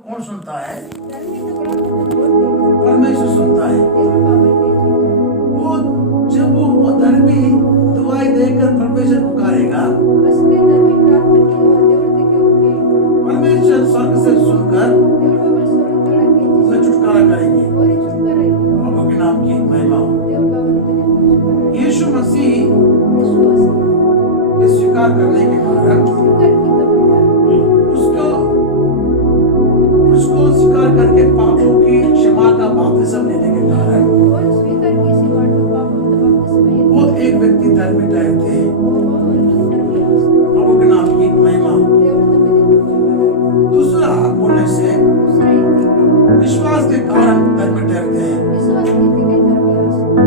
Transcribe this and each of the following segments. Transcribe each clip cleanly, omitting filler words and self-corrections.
कौन सुनता है? धर्मी तो प्रार्थना बहुत तेज परमेश्वर सुनता है। దేవుడు पावर तेज है। वो जब वो धर्मी दुआई देकर परमेश्वर पुकारेगा, उसके धर्मी प्रार्थना की और దేవుడి దగ్గరికి परमेश्वर स्वर्ग से सुनकर దేవుడు बाबा स्वरूप तड़के उन्हें छुटकारा करेंगे। और छुटकारा प्रभु के नाम की महिमा हो। దేవుడు बाबा ने मुझे यीशु मसीह यीशु मसीह के स्वीकार करने के कारण स्वीकार की तो भैया उसको उसको स्वीकार करके पापों की क्षमा का बपतिस्मा लेने के कारण और स्वीकार की सी वाटो पाप तो बपतिस्मा वो एक व्यक्ति धर्मी ठहरते हैं। वो मनुष्य धर्मी है। प्रभु के नाम की महिमा हो। దేవుడు तब दूसरा बोलने से दूसरा एक विश्वास के कारण धर्मी ठहरते हैं। विश्वास की के धर्मी है।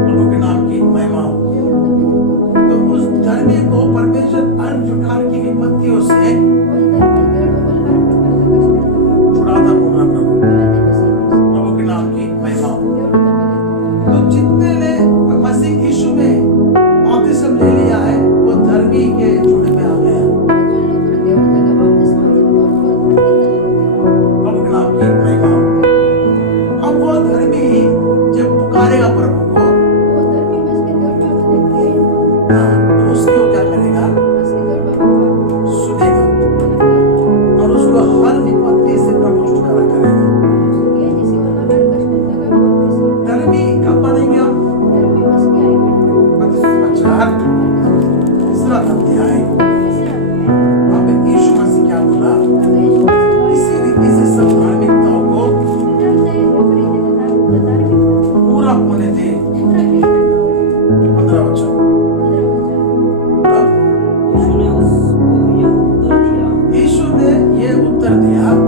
प्रभु के नाम की महिमा हो। దేవుడు तब तो उस धर्मी को परमेश्वर हर प्रकार की विपत्तियों से उन धर्मी దేవుడు बाबा हर प्रकार का कष्ट देता छुड़ाता बोल रहा प्रभु। है। प्रभु के नाम की महिमा हो। దేవుడు तब तो जितने ने मसीह यीशु में बपतिस्मा ले लिया है वो धर्मी के जुड़े में आ गया। प्रभु के नाम की महिमा हो। अब वो धर्मी जब पुकारेगा प्रभु को तो उसकी वो क्या करेगा? सुनेगा और उसको हर विपत्ति से प्रभु छुटकारा करेगा। धर्मी कब बनेगा? बपतिस्मा 4 तीसरा अध्याय वहाँ पे यीशु मसीह क्या बोला? इसी रीति से सब धार्मिकताओं को पूरा होने दे। 15 वचन। तब यीशु ने उसको यह उत्तर दिया, यीशु ने ये उत्तर दिया, अब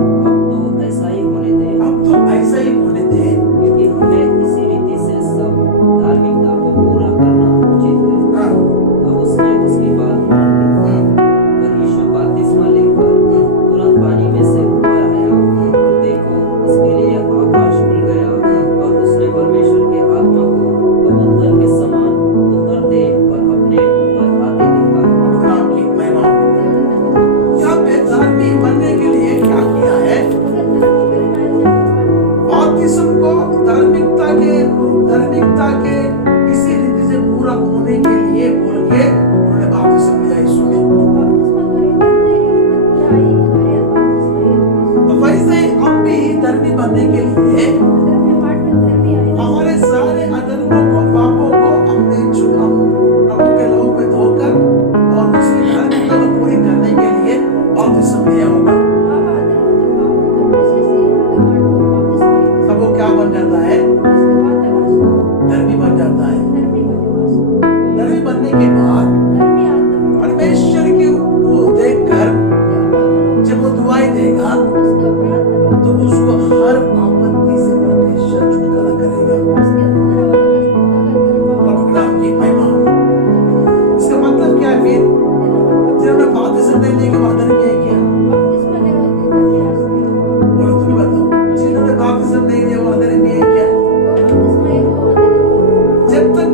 तो ऐसा ही होने दे, अब तो ऐसा ही होने दे क्योंकि हमें इसी रीति से सब धार्मिकता को पूरा करना उचित है। हाँ, तब उसने उसकी बात मान ली। और यीशु बपतिस्मा लेकर तुरंत पानी में से ऊपर आया, और देखो उसके लिए आकाश खुल गया, और उसने परमेश्वर के आत्मा को कबूतर के समान उतरते और अपने ऊपर आते देखा। प्रभु के नाम की महिमा हो। यहाँ पे धर्मी बनने के लिए क्या किया है? बपतिस्मा को धार्मिकता के इसी रीति से पूरा होने के लिए बोल के उन्होंने बपतिस्मा लिया यीशु ने। तो वैसे ही हम भी धर्मी बनने के लिए हमारे सारे अधर्मों को पापों को अपने हम प्रभु के लहू में धोकर और उसकी धार्मिकता को पूरी करने के लिए बपतिस्मा लिया होगा। तब वो क्या बन जाता है? धर्मी बन जाता है। धर्मी बनने के बाद परमेश्वर की वो देखकर जब वो दुआई देगा तो उसको हर आपत्ति से परमेश्वर छुटकारा करेगा। प्रभु के नाम की महिमा हो। इसका मतलब क्या है फिर? जिन्होंने बपतिस्मा लेने के बाद धर्मी है क्या? बोलो तुम बताओ। जिन्होंने बपतिस्मा नहीं लिया वो धर्मी है क्या? जब तक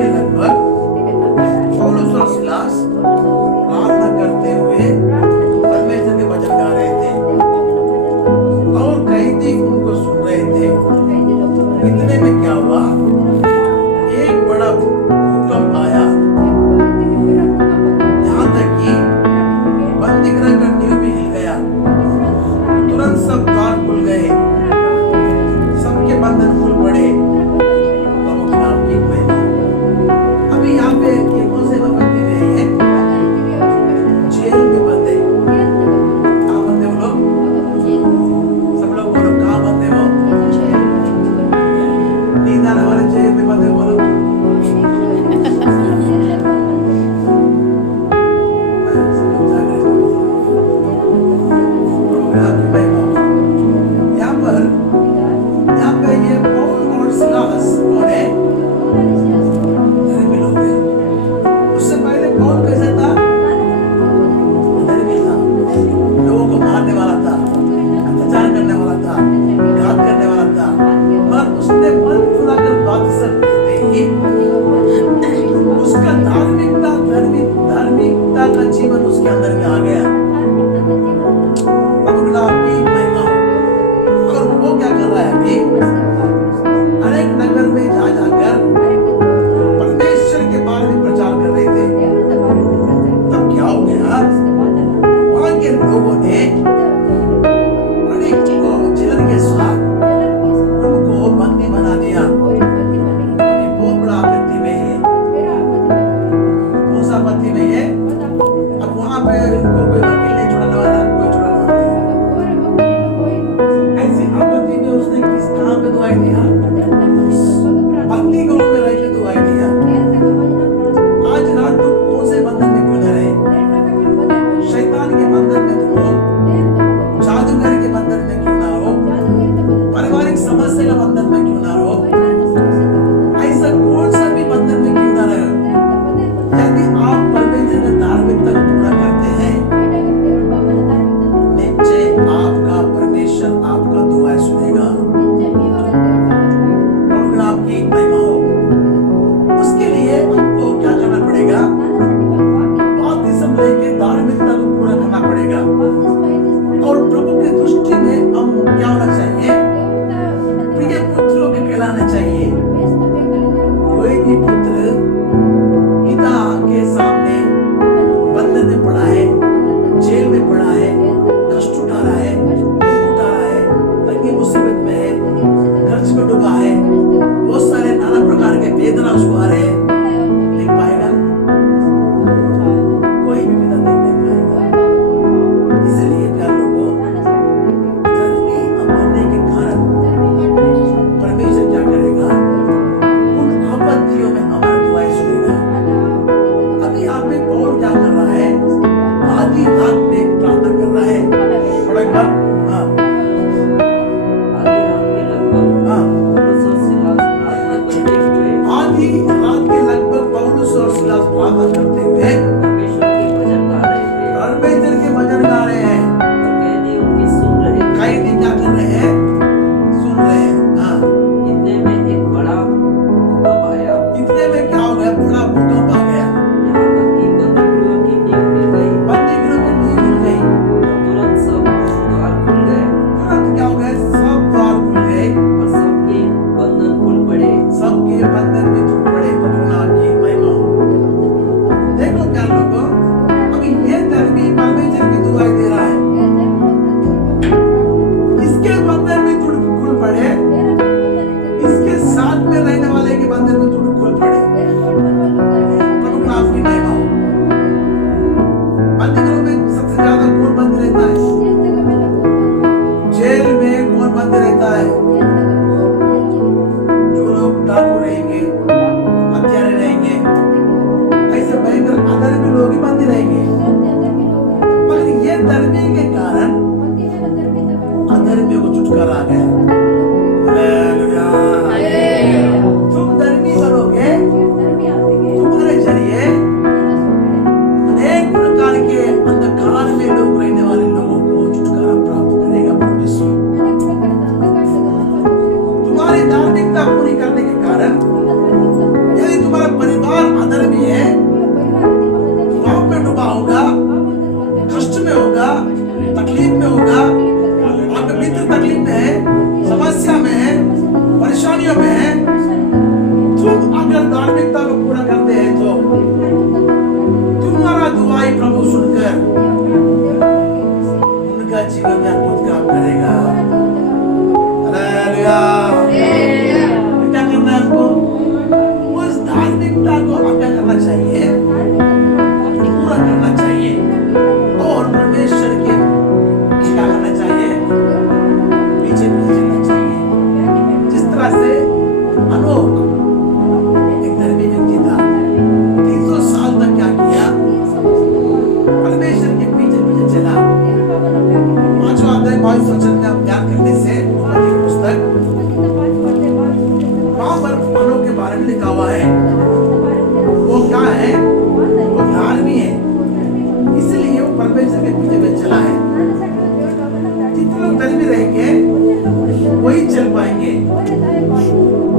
के लगभग पौलुस और सिलास प्रार्थना करते हुए परमेश्वर के भजन गा रहे थे और कैदी उनको सुन रहे थे। इतने में क्या हुआ, एक बड़ा भूकंप आया, यहाँ तक कि बंदी गृह का नींव भी हिल गया। तुरंत सब द्वार खुल गए, सबके बंधन खुल पड़े। प्रभु के नाम की महिमा। अभी यहाँ पे ये चाहिए, धार्मिकता पूरा करना चाहिए और परमेश्वर के क्या करना चाहिए, पीछे पीछे चलना चाहिए। जिस तरह से अनोख एक धर्मी व्यक्ति था, 300 साल तक क्या किया, परमेश्वर के पीछे पीछे चला। 5वां अध्याय 22 वचन में आप ध्यान करने से उत्पत्ति की पुस्तक, वहां पर अनोख के बारे में लिखा हुआ है, वो क्या है, वो धार्मी है, इसलिए वो परमेश्वर के पीछे पीछे चला है। जितने लोग धर्मी रहेंगे वही चल पाएंगे,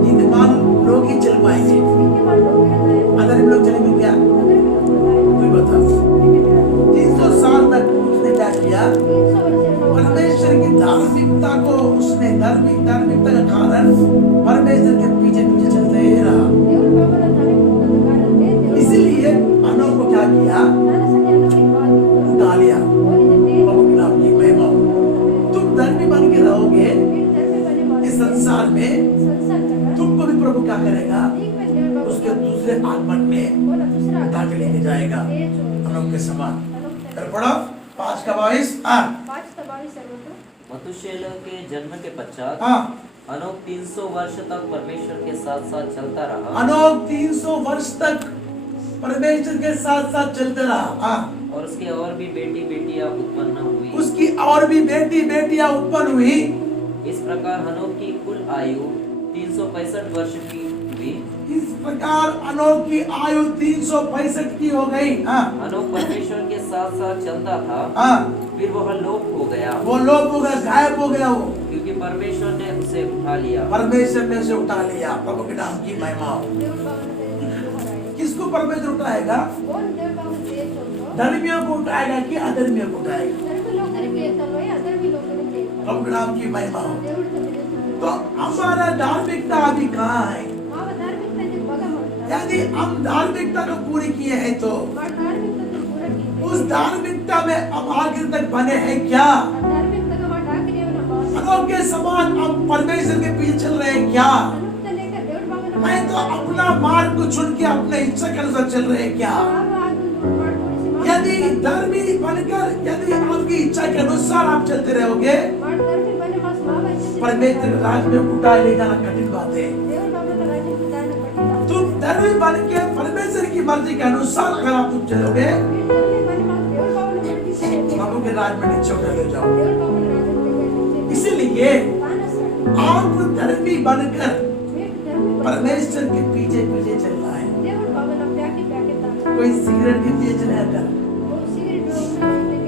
नीतिमान लोग ही चल पाएंगे। अधर्मी लोग चलेंगे क्या, कोई बताओ। 300 साल तक उसने क्या किया, परमेश्वर की धार्मिकता को उसने धार्मिकता का कारण परमेश्वर के पीछे पीछे चलते रहा। इसीलिए अनोख को क्या किया, उठा लिया। प्रभु के नाम की महिमा हो। तुम धर्मी बन के रहोगे इस संसार में, तुमको भी प्रभु क्या करेगा, उसके दूसरे आगमन में उठा के लेके जाएगा अनोख के समान। फिर पढ़ो 5:22। मथुशेलह के जन्म के पश्चात हाँ, अनोख 300 वर्ष तक परमेश्वर के साथ साथ चलता रहा अनोख 300 वर्ष तक परमेश्वर के साथ साथ चलते रहा। हाँ, और उसके और भी बेटी बेटियां उत्पन्न हुई। उसकी और भी बेटी बेटियां उत्पन्न हुई। इस प्रकार अनोख की कुल आयु 365 वर्ष की हुई। इस प्रकार अनोख की आयु 365 की हो गई। हाँ, अनोख परमेश्वर के साथ साथ चलता था, हाँ, फिर वह लोप हो गया, वो लोप हो गया, गायब हो गया वो, क्योंकि परमेश्वर ने उसे उठा लिया। परमेश्वर ने उसे उठा लिया। प्रभु के नाम की महिमा हो। किसको परमेश्वर उठाएगा, धर्मियों को उठाएगा कि अधर्मियों को उठाएगा। प्रभु के नाम की महिमा हो। तो हमारा धार्मिकता अभी कहाँ है, यदि हम धार्मिकता को पूरी किए हैं तो उस धार्मिकता में हम आखिर तक बने हैं क्या, अनोख के समान हम परमेश्वर के पीछे चल रहे हैं क्या, मैं तो अपना मार्ग को चुन के अपने इच्छा के अनुसार चल रहे हैं क्या। यदि धर्मी बनकर यदि आपकी इच्छा के अनुसार आप चलते रहोगे, परमेश्वर के राज में उठा ले जाना कठिन बात है। तुम धर्मी बन के परमेश्वर की मर्जी के अनुसार अगर आप तुम चलोगे, प्रभु के राज में नीचे उठा ले जाओगे। इसीलिए आप धर्मी बनकर परमेश्वर के पीछे पीछे चलना है। कोई सिगरेट के पीछे चलेगा,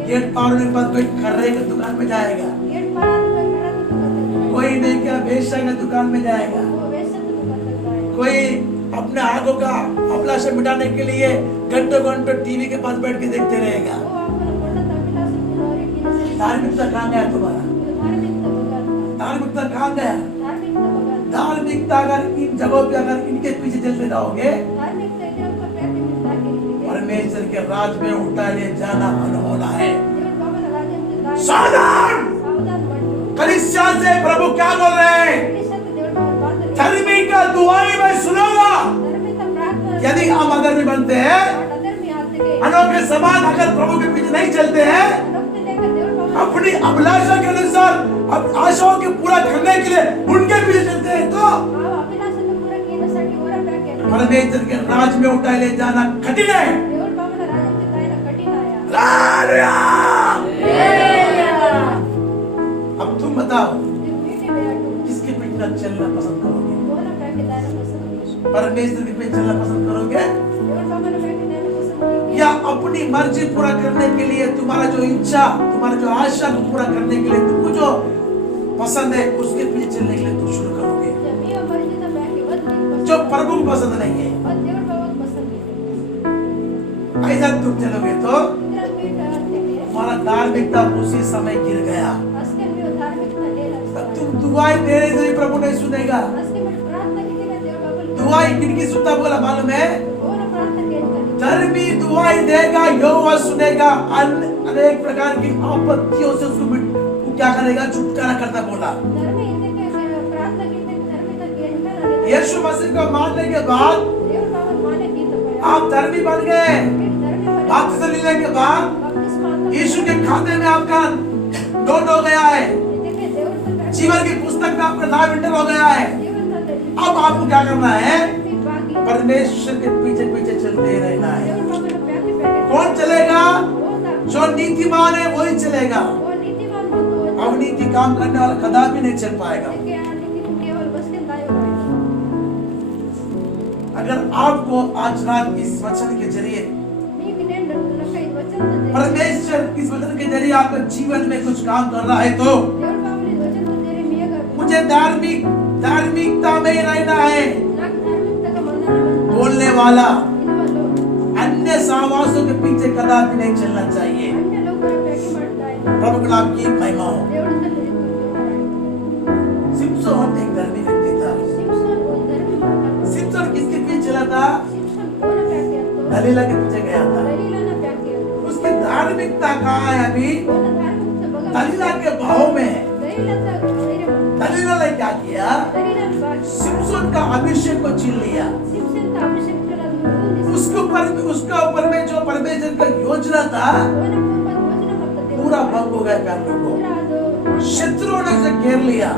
गेट पार होने के बाद कोई खर्रे की दुकान में जाएगा, कोई नहीं क्या वेश्या की दुकान में जाएगा, कोई अपने आंखों का अभिलाषा मिटाने के लिए घंटों घंटों टीवी के पास बैठ के देखते रहेगा। धार्मिकता कहाँ गया तुम्हारा, धार्मिकता कहाँ गया। धार्मिकता अगर इन जगहों पे अगर इनके पीछे चलते रहोगे, परमेश्वर के राज में उठा ले जाना अनहोना है। सावधान, कलीसिया से प्रभु क्या बोल रहे हैं, धर्मी का दुआई मैं सुनूंगा। यदि हम अधर्मी बनते हैं, अनोख के समान अगर प्रभु के पीछे नहीं चलते हैं, अपनी अभिलाषा के अनुसार अब आशाओं के पूरा करने के लिए उनके पीछे चलते हैं, तो परमेश्वर के राज में उठा ले जाना कठिन है। अब तुम बताओ किसके पीछे चलना पसंद करोगे, परमेश्वर के पीछे चलना पसंद करोगे या अपनी मर्जी पूरा करने के लिए, तुम्हारा जो इच्छा तुम्हारा जो आशा को पूरा करने के लिए तुमको जो पसंद है उसके पीछे चलने के लिए तुम शुरू करोगे, जो प्रभु को पसंद नहीं है। ऐसा तुम चलोगे तो तुम्हारा धार्मिकता उसी समय गिर गया। तुम दुआई दे रहे तो प्रभु नहीं सुनेगा। दुआई किनकी सुनता बोला मालूम है, धर्मी दुआई देगा, यहोवा सुनेगा, अनेक प्रकार की आपत्तियों से उसको क्या करेगा, छुटकारा करता बोला। यीशु मसीह को मानने के बाद आप धर्मी बन गए। बपतिस्मा लेने के बाद यीशु के खाते में आपका नोट हो गया है, जीवन की पुस्तक में आपका नाम एंटर हो गया है। अब आपको क्या करना है? परमेश्वर के पीछे पीछे चलते रहना है। कौन चलेगा? जो नीतिमान है वही चलेगा। अविनीति काम करने वाला कदापि नहीं चल पाएगा। अगर आपको आज रात इस वचन के जरिए, परमेश्वर इस वचन के जरिए आपके जीवन में कुछ काम कर रहा है, तो मुझे धार्मिकता में ही रहना है। बोलने वाला अन्य सहवासों के पीछे कदापि नहीं चलना चाहिए। प्रभु के नाम की महिमा हो। सिमसोन एक धर्मी व्यक्ति था। सिमसोन किसके पीछे चला था? दलीला के पीछे गया था। उसकी धार्मिकता कहाँ है अभी? दलीला के भाव में है। दलीला ने क्या किया? सिमसोन का अभिषेक को छीन लिया। उसके ऊपर में जो परमेश्वर का योजना था पूरा भंग हो गया। प्यारे लोगों, शत्रुओं ने उसे घेर लिया,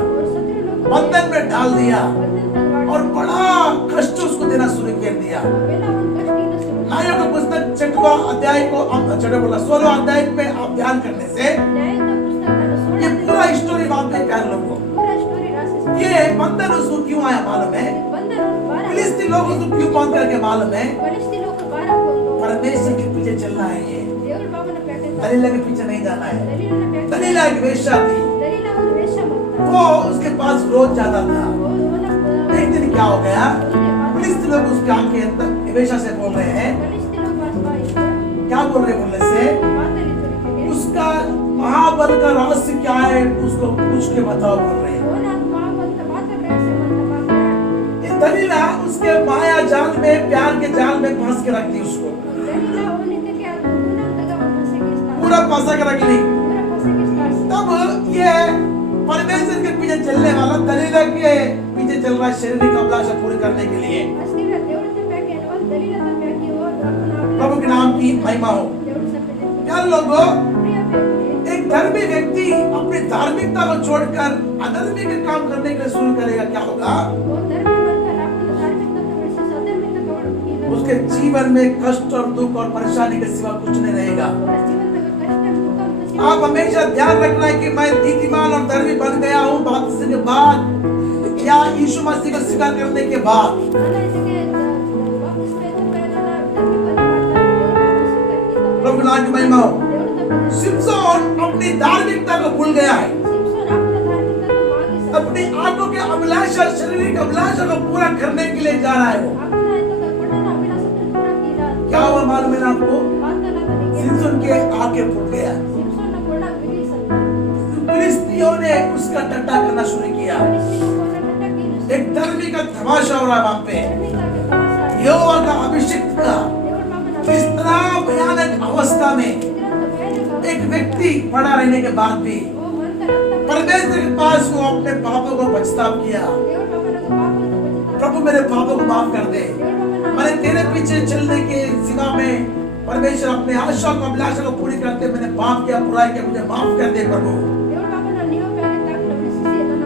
बंधन में डाल दिया और बड़ा कष्ट उसको देना शुरू कर दिया। न्यायों की पुस्तक 16वां अध्याय को 16वां अध्याय में आप ध्यान करने से ये पूरा स्टोरी बात है। प्यारे लोगों, ये बंधन उसको क्यों आया मालूम है? फिलिस्ती लोग उसको क्यों बांध करके मालूम है? परमेश्वर के पीछे चलना है। ये दलीला के पीछे नहीं जाना है। दलीला एक वेश्या थी, वो उसके पास रोज जाता था। एक दिन क्या हो गया? फिलिस्ती लोग उसके आंखें अंदर वेश्या से बोल रहे हैं। क्या बोल रहे? बोलने से उसका महाबल का रहस्य क्या है उसको पूछ के बताओ बोल रहे हैं। दलीला उसके माया जाल में, प्यार के जाल में फंस के रख दी उसको, पूरा फंसा के रख ली। तब ये परमेश्वर के पीछे चलने वाला दलीला के पीछे चल रहा है शारीरिक अभिलाषा पूरी करने के लिए। प्रभु के नाम की महिमा हो। यार लोगों, एक धर्मी व्यक्ति अपनी धार्मिकता को छोड़कर अधर्मी के काम करने के लिए शुरू करेगा, क्या होगा? उसके जीवन में कष्ट और दुख और परेशानी के सिवा कुछ नहीं रहेगा। आप हमेशा ध्यान रखना है कि मैं नीतिमान और धर्मी बन गया हूँ बपतिस्मा के बाद या यीशु मसीह को स्वीकार करने के बाद। प्रभु नाम की महिमा हो। सिमसोन अपनी धार्मिकता को भूल गया है, अपनी आंखों के अभिलाषा, शारीरिक अभिलाषा को पूरा करने के लिए जा रहा है। वो क्या हुआ मालूम है आपको? सिमसोन के आंखें फूट गया। फिलिस्तियों ने उसका टट्टा करना शुरू किया। एक धर्मी का तमाशा हो रहा है वहां पे। यहोवा का अभिषेक का इस तरह भयानक अवस्था में एक व्यक्ति पड़ा रहने के बाद भी परमेश्वर के पास वो अपने पापों को पछतावा किया। प्रभु मेरे पापों को माफ कर दे, मैंने तेरे पीछे चलने के सिवा में परमेश्वर अपने आशा को अभिलाषा को पूरी करते मैंने पाप किया, बुराई किया, मुझे माफ कर दे प्रभु।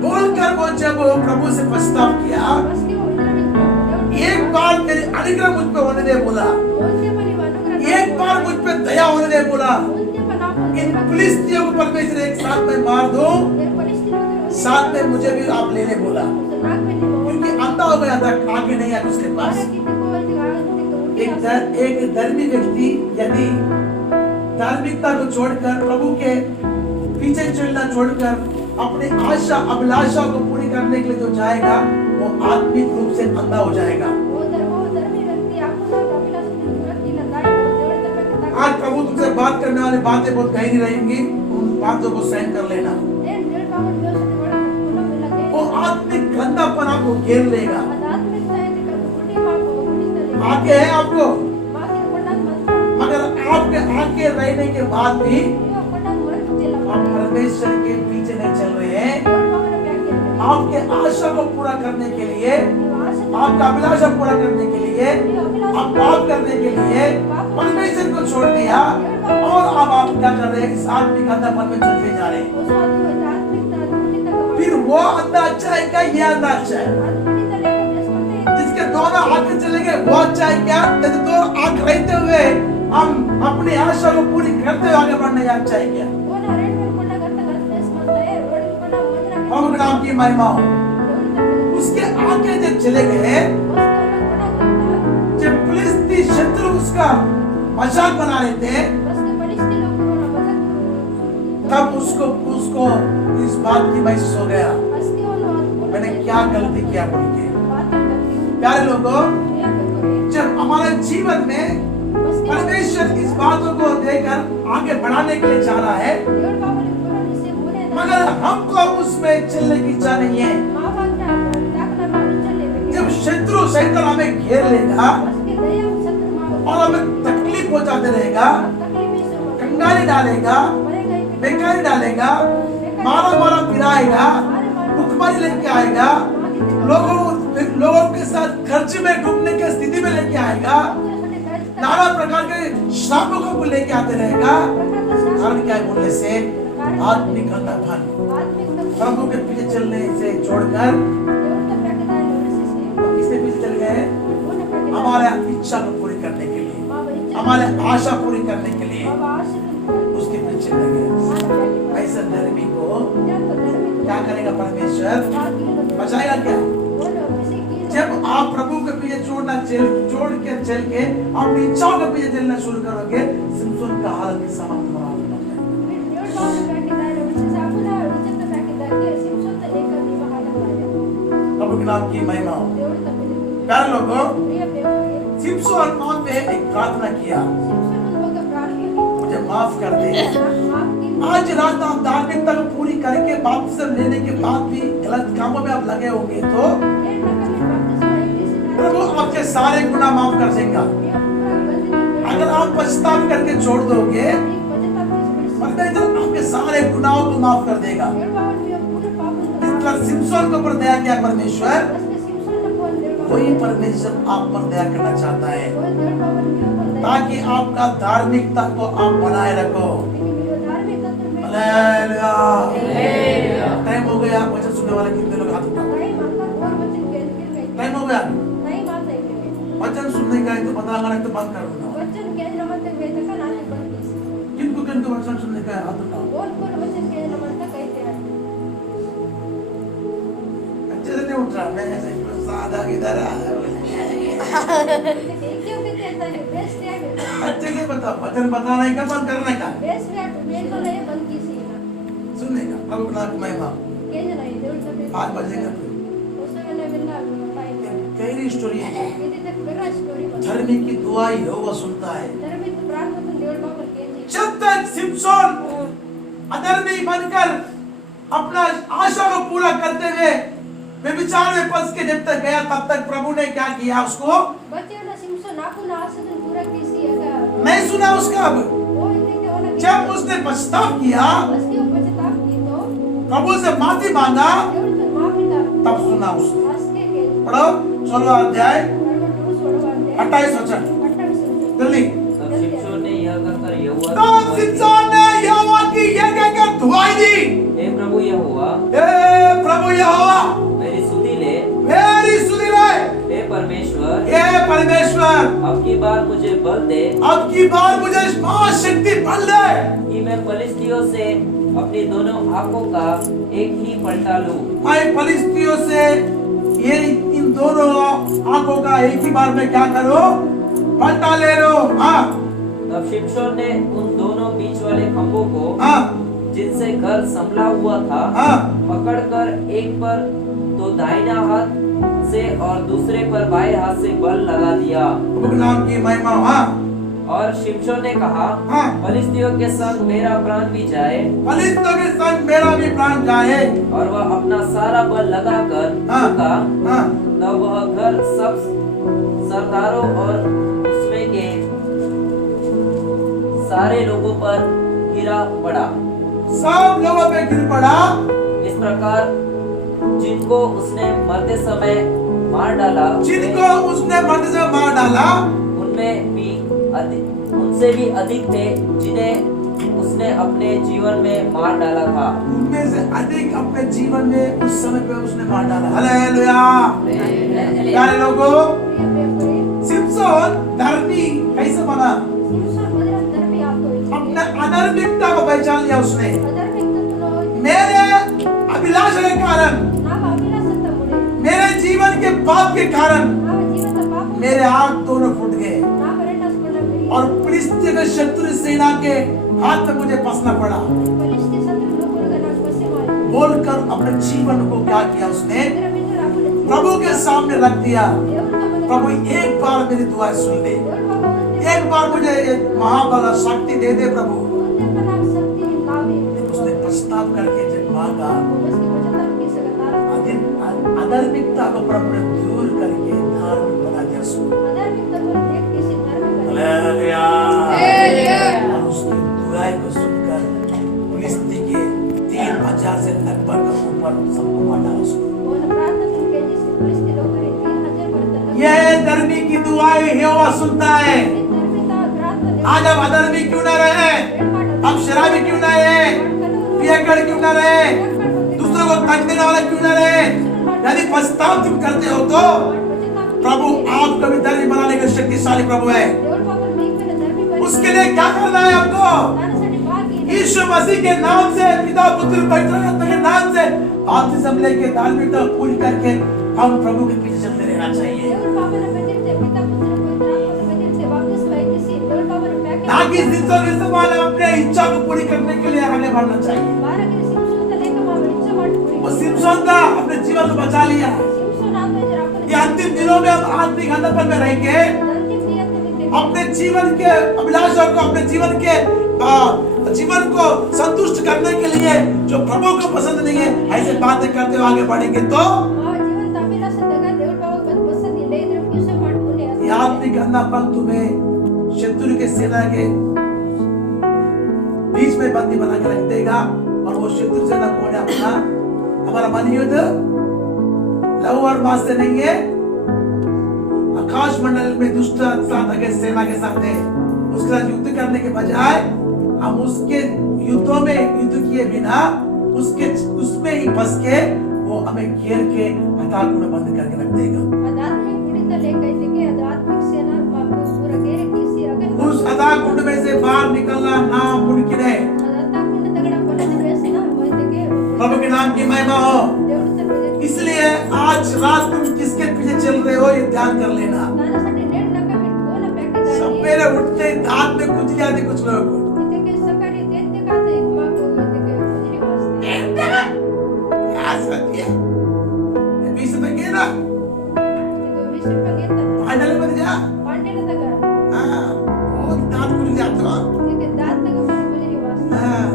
बोलकर वो जब प्रभु से पछतावा किया, एक बार तेरी अनुग्रह मुझ पे होने दे बोला, एक बार मुझ पे दया होने दे बोला। इन फिलिस्तियों को परमेश्वर एक साथ में मार दो, साथ में मुझे भी आप ले ले बोला, क्योंकि अंधा हो गया था, आगे नहीं आया उसके पास। एक धर्मी व्यक्ति यदि धार्मिकता को छोड़कर प्रभु के पीछे चलना छोड़कर अपने आशा अभिलाषा को पूरी करने के लिए जो जाएगा वो आत्मिक रूप से अंधा हो जाएगा। आज प्रभु तुमसे बात करने वाली बातें बहुत गहरी रहेंगी, उन बातों को सहन कर लेना। वो आत्मिक गंदापन आपको घेर लेगा। आगे है आपको, मगर आपके आगे रहने के बाद भी आप परमेश्वर के पीछे नहीं चल रहे हैं। आपके आशा को पूरा करने के लिए आपका अभिलाषा पूरा करने के लिए, आप पाप करने के लिए परमेश्वर को छोड़ दिया और अब आप क्या कर रहे हैं? इस आत्मिक अंधापन में चलते जा रहे हैं। उस आदमी को आत्मिकता दुर्नीति का फिर वो अंधा अच्छा है क्या? ये अंधा अच्छा है? आत्मिकता लेकर प्लस करते हैं। जिसके दोनों आंखें चले गए वो अच्छा है क्या? यदि दो आंख रहते हुए हम अपनी आशा को पूरी करते हुए आगे बढ़ने अच्छा है क्या? वो ना रेड में कोना करता करता प्लस करता है, रोड में कोना मजरा के प्रभु के नाम की महिमा हो। उसके आगे जब चले गए, जब फिलिस्ती शत्रु उसका मजाक बना रहे थे, तब उसको इस बात की महसूस हो गया, मैंने क्या गलती किया बोल के। प्यारे लोगों, जब हमारे जीवन में परमेश्वर इस बातों को देकर आगे बढ़ाने के लिए चाह रहा है, मगर हमको उसमें चलने की इच्छा नहीं है। जब शत्रु शैतान हमें घेर लेगा और हमें तकलीफ पहुंचाते रहेगा, कंगाली डालेगा, बेकारी डालेगा, मारा फिराएगा, भुखमरी लेके आएगा, लोगों के साथ खर्च में डूबने की स्थिति में लेके आएगा, नाना प्रकार के श्रापों को लेके आते रहेगा। कारण क्या है? बोलने से आत्मिक अंधापन, प्रभु के पीछे चलने से छोड़कर किसके पीछे चल गए? हमारे इच्छा को पूरी करने के लिए, हमारे आशा पूरी करने के लिए उसके पीछे चले गए। ऐसा धर्मी को क्या करेगा परमेश्वर? बचाएगा क्या? जब आप प्रभु के पीछे छोड़ के चल के अपनी इच्छाओं के पीछे चलना शुरू करोगे, सिमसोन का हालत के समान खराब हो जाएगा। प्रभु के नाम की महिमा हो। प्यारे लोगों, सिमसोन मौत में एक प्रार्थना किया, मुझे माफ कर दे। आज रात आप धार्मिकता को पूरी करके बपतिस्मा लेने के बाद भी गलत कामों में आप लगे होंगे तो प्रभु आपके सारे गुनाह माफ कर देगा। अगर आप पछतावा करके छोड़ दोगे, परमेश्वर आपके सारे गुनाहों को माफ कर देगा। इस तरह सिमसोन के ऊपर दया किया परमेश्वर, वही परमेश्वर आप पर दया करना चाहता है, ताकि आपका धार्मिकता को आप बनाए रखो। हालेलुया। टाइम हो गया। वचन सुनने वाले कितने लोग हाथ उठाओ? टाइम हो गया। वचन सुनने का है तो पता लगाना, तो बंद कर दो। किनको वचन सुनने का है हाथ उठाओ। अच्छे से नहीं उठ रहा, मैं ऐसे सादा किधर आया? अच्छे से बताओ, वचन बताने का बंद करने का, सुनने का। प्रभु का नाम महिमा। आज बजेगा तेरी स्टोरी है। धर्मी की दुआ यहोवा सुनता है। जब तक सिमसोन अधर्मी बनकर अपना आशा को पूरा करते हुए व्यभिचार में फंस के जब तक गया, तब तक प्रभु ने क्या किया? उसको नहीं सुना उसका। अब जब उसने पछतावा किया, प्रभु से माफी मांगा, तब सुना उसने। पढ़ो 16 अध्याय 28 वचन जल्दी। तब शिमशोन ने यह कहकर दुआई दी, हे प्रभु यहोवा, मेरी सुधि ले, हे परमेश्वर, अब की बार मुझे बल दे, शक्ति बल दे कि मैं फलिस्तियों से अपनी दोनों आंखों का एक ही पलटा लूं। मैं फलिस्तियों से ये इन दोनों आंखों का एक ही बार में क्या करो? पलटा ले लो। हाँ। तब शिमशोन ने उन दोनों बीच वाले खंभों को, जिनसे घर संभला हुआ था, पकड़कर एक पर तो दाहिना हाथ से और दूसरे पर बाएं हाथ से बल लगा दिया। प्रभु नाम की महिमा। और शिमशोन ने कहा, फलिस्तियों के संग मेरा प्राण भी जाए, फलिस्तियों के संग मेरा भी प्राण जाए। और वह अपना सारा बल लगाकर झुका, तब वह घर सब सरदारों और उसमें के सारे लोगों पर गिरा पड़ा। सब लोगों पे गिर पड़ा। इस प्रकार जिनको उसने मरते समय मार डाला, जिनको उसने मर्द से मार डाला, उनसे भी अधिक थे जिन्हें उसने अपने जीवन में मार डाला था। उनमें से अधिक अपने जीवन में उस समय पे उसने मार डाला। हालेलुया। प्यारे लोगों, सिमसोन धर्मी कैसे बना? अपने अधर्मिकता को पहचान लिया उसने। मेरे अभिलाषा के कारण, मेरे जीवन के पाप के कारण मेरे आंख दोनों फूट गए और फिलिस्ती के शत्रु सेना के हाथ में मुझे फंसना पड़ा। बोलकर अपने जीवन को क्या किया उसने? प्रभु के सामने रख दिया। प्रभु एक बार मेरी दुआ सुन ले, एक बार मुझे एक महाबला शक्ति दे दे प्रभु। उसने प्रस्ताव करके जब मांगा, अधर्मिकता को प्रभु ने दूर करके धार्मिक बना दिया उसको। हालेलुया। और उसकी दुआई को सुनकर फिलिस्ती के 3000 से लगभग ऊपर सबको मार डाला उसको। ये धर्मी की दुआएं यहोवा सुनता है। आज हम अधर्मी क्यों ना रहे, हम शराबी क्यों ना रहे, पियकर क्यों ना रहे, दूसरों को तंग देने वाला क्यों ना रहे, यदि पछताव तुम करते हो तो प्रभु आपको भी धर्मी बनाने का शक्तिशाली प्रभु है। उसके लिए क्या करना है आपको? यीशु मसीह के नाम से, पिता पुत्र पवित्र आत्मा के नाम से बपतिस्म लेके धार्मिकता पूरी करके हम प्रभु के पीछे चलते रहना चाहिए। ताकि सिमसोन के समान अपने इच्छा को पूरी करने के लिए आगे बढ़ना चाहिए। वो सिमसोन था, अपने जीवन को बचा लिया। ये अंतिम दिनों में हम आत्मिक अंधेपन में रहेंगे। अपने जीवन के अभिलाषा को, अपने जीवन को संतुष्ट करने के लिए जो प्रभु को पसंद नहीं है, ऐसे बातें करते हुए आगे बढ़ेंगे तो ये आत्मिक अंधापन तुम्हें शत्रु के सेना के बीच में बंदी बना कर रख देगा। और वो शत्रु सेना कौन है? अपना हमारा मन युद्ध लहू और मांस से नहीं है, आकाश मंडल में दुष्ट सेना के साथ है। उसके साथ युद्ध करने के बजाय हम उसके युद्धों में युद्ध किए बिना उसमें ही फंस के वो हमें घेर के हताश में बंद करके रख देगा। उस अदा कुंड में से बाहर निकलना नामुमकिन है। प्रभु के नाम की महिमा हो। इसलिए आज रात तुम किसके पीछे चल रहे हो ये ध्यान कर लेना। सवेरे उठते दांत में कुछ जाते कुछ लोग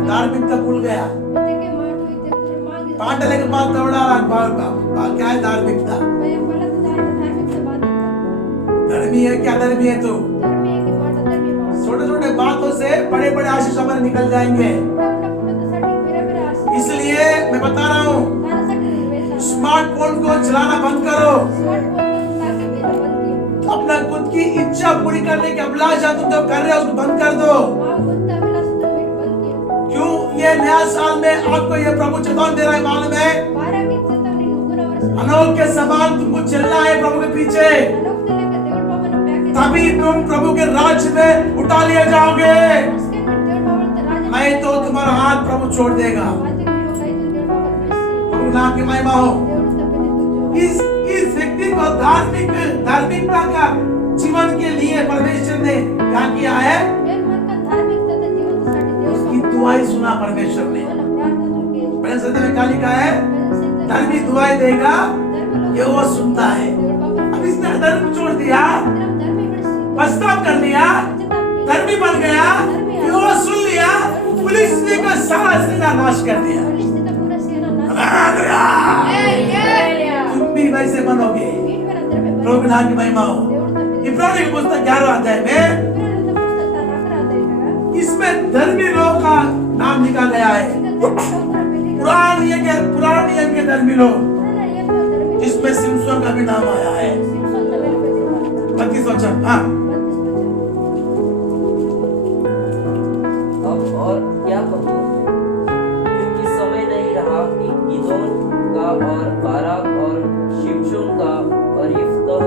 धार्मिकता भूल गया। पांडले के पास दौड़ा क्या है धार्मिकता? धर्मी है क्या? धर्मी है तो छोटे छोटे बातों से बड़े बड़े आशीष हमारे निकल जाएंगे। इसलिए मैं बता रहा हूँ, स्मार्टफोन को चलाना बंद करो। अपना खुद की इच्छा पूरी करने की अभिलाषा तुम जो कर रहे हो उसको बंद कर दो। क्यों? ये नया साल में आपको ये प्रभु चेतावनी दे रहा है, मालूम है? अनोखे समान तुमको चलना है प्रभु के पीछे, तभी तुम प्रभु के राज्य में उठा लिए जाओगे। नहीं तो तुम्हारा हाथ प्रभु छोड़ देगा। प्रभु नाम की महिमा हो। इस व्यक्ति को धार्मिकता का जीवन के लिए परमेश्वर ने क्या किया है? उसकी दुआएं सुना परमेश्वर ने। पहले सत्य में क्या लिखा है? धर्मी दुआएं देगा, ये वो सुनता है। अब इसने धर्म छोड़ दिया, पछतावा कर लिया, धर्मी बन गया, वो सुन लिया, पुलिस ने का सारा सेना नाश कर दिया। तुम भी वैसे बनोगे। प्रभु नाम की महिमा हो। इब्रानी की पुस्तक 11 अध्याय में इसमें धर्मी लोगों का नाम लिखा गया है। पुराने नियम के धर्मी लोग जिसमें सिमसोन का भी नाम आया है। सिमसोन का मेरे पे दिमाग था। 32 वचन। हाँ 32 वचन। अब और क्या कहूँ, क्योंकि समय नहीं रहा कि गिदोन का और बाराक और शिमशोन का और यिफ्तह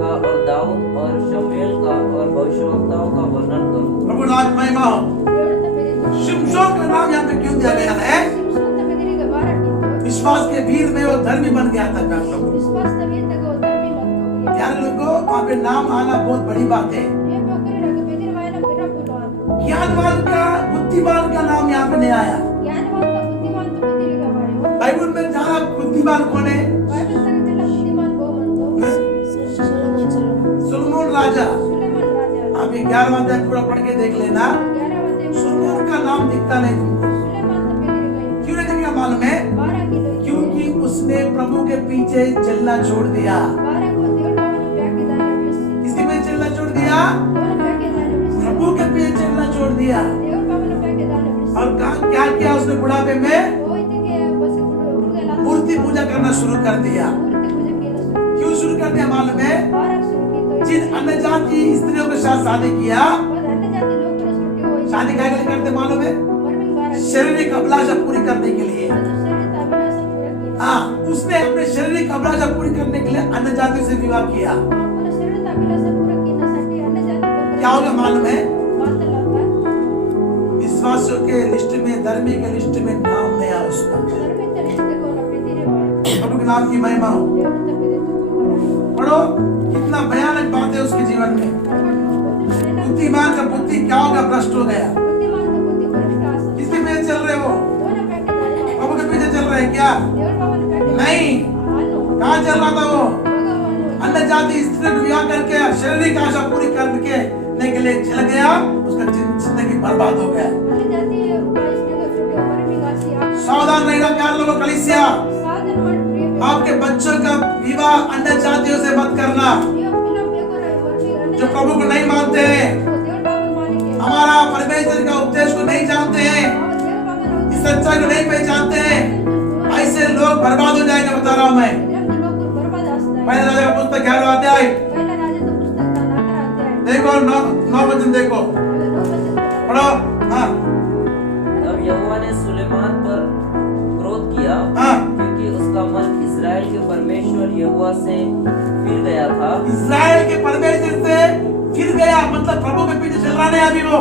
का और दाऊद और शमूएल का और भविष्यवक्ताओं का वर्णन करूँ। प्रभु नाम महिमा हो। देवड़ तपेरे तो शिमशोन का नाम यहाँ पे क्यों दिया गया है? सिमसोन तपेरे के बारह टीम विश्वास के वीर में वो धर्मी बन गया था प्यारे लोगों। विश्वास तभी तक वो धर्मी मत को प्यारे लोगों, वहाँ पे नाम आना बहुत बड़ी बात है। ये बकरी रख बेदिर वाला फिर पुलवान ज्ञानवान का, बुद्धिमान का नाम यहाँ पे नहीं आया। ज्ञानवान का बुद्धिमान तो बेदिर का वाले बाइबल में जहाँ बुद्धिमान कौन है? बाइबल तक मेरा बुद्धिमान को मन तो सुलेमान राजा। सुलेमान राजा आप 11वां अध्याय पूरा पढ़ के देख लेना। 11 वचन सुलेमान का नाम दिखता नहीं तुमको। सुलेमान तो बेदिर का क्यों नहीं दिखा मालूम है? 12 किलो क्योंकि उसने प्रभु के पीछे चलना छोड़ दिया। 12 को देवड़ बाबा ने प्यार के दाने में किसके पीछे चलना छोड़ दिया? दोनों प्यार के दाने में प्रभु के पीछे चलना छोड़ दिया। देवड़ बाबा ने प्यार के दाने में और क्या किया उसने? बुढ़ापे में वो इतने के बस गुड़ गला मूर्ति पूजा करना शुरू कर दिया। मूर्ति पूजा केला क्यों शुरू कर दिया मालूम है? 12 शुरू की तो जिन अन्य जाति स्त्रियों के साथ शादी किया, बहुत अन्य जाति लोग प्रश्न के वो शादी क्या करते मालूम है? मरमिन 12 शारीरिक अभिलाषा पूरी करने के लिए। शरीर अभिलाषा पूरा किया हाँ, उसने अपने शारीरिक अभिलाषा पूरी करने के लिए अन्य जाति से विवाह किया। आपला शरीर अभिलाषा पूरा करण्यासाठी अन्य जाति लोक क्या होगा मालूम है? बात लगा विश्वासियों के लिस्ट में, धर्मी के लिस्ट में नाम नहीं आया उसका। धर्म तरीके को ना बेदिरे वाला प्रभु के नाम की महिमा हो। देवड़ तपेरे तो पढ़ो, कितना भयानक बात है उसके जीवन में। बुद्धिमान का बुद्धि क्या होगा? भ्रष्ट हो गया। बुद्धिमान तो बुद्धि भ्रष्ट आसन किसके पीछे चल रहे हो? दोनों प्यार के दाने प्रभु के पीछे चल रहे हैं क्या? देवड़ बाबा ने प्यार के नहीं। आनो कहाँ चल रहा था वो? भगवान अन्य जाति स्त्री को विवाह करके शारीरिक आशा पूरी करके के लिए चल गया, उसका जिंदगी बर्बाद हो गया। अन्य जाति बाईस ने तो छोटे उम्र में गाची आप सावधान रहना प्यारे लोगों, कलीसिया। साधन मत प्रिय आपके बच्चों का विवाह अन्य जातियों से मत करना, ये फिल्म देखो रहे और भी अन्य जो प्रभु को नहीं मानते हैं, वो देवड़ बाबा मालिक है हमारा परमेश्वर का उपदेश को नहीं जानते हैं, और देवड़ बाबा ने इस सच्चाई को नहीं पहचानते हैं, ऐसे लोग बर्बाद हो जाएंगे। बता रहा हूं मैं। इधर लोग बर्बाद आस्ता है पहले राजा का पुस्तक 11वां अध्याय पहला राजा तो पुस्तक का नाका अध्याय देखो, 9 वचन देखो, अगर 9 वचन पढ़ो। हाँ तब यहोवा ने सुलेमान पर क्रोध किया, हाँ। क्योंकि उसका मन इस्राएल के परमेश्वर यहोवा से फिर गया था, इस्राएल के परमेश्वर से फिर गया, मतलब प्रभु के पीछे चल रहा नहीं अभी वो।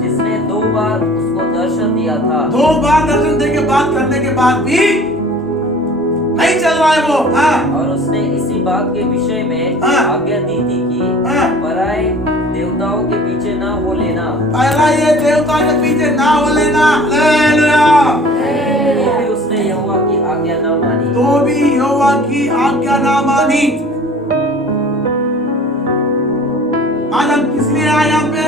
जिसने 2 बार उसको दर्शन दिया था। 2 बार दर्शन दे के बात करने के बाद भी नहीं चल रहा है वो। हाँ और उसने इसी बात के विषय में हाँ। आज्ञा दी थी कि हाँ। पराए देवताओं के पीछे ना हो लेना। पहला ये देवता के पीछे ना हो लेना। हालेलुया। तो भी उसने यहोवा की आज्ञा न मानी। तो भी यहोवा की आज्ञा ना मानी। आज हम किस लिए आए यहाँ पे?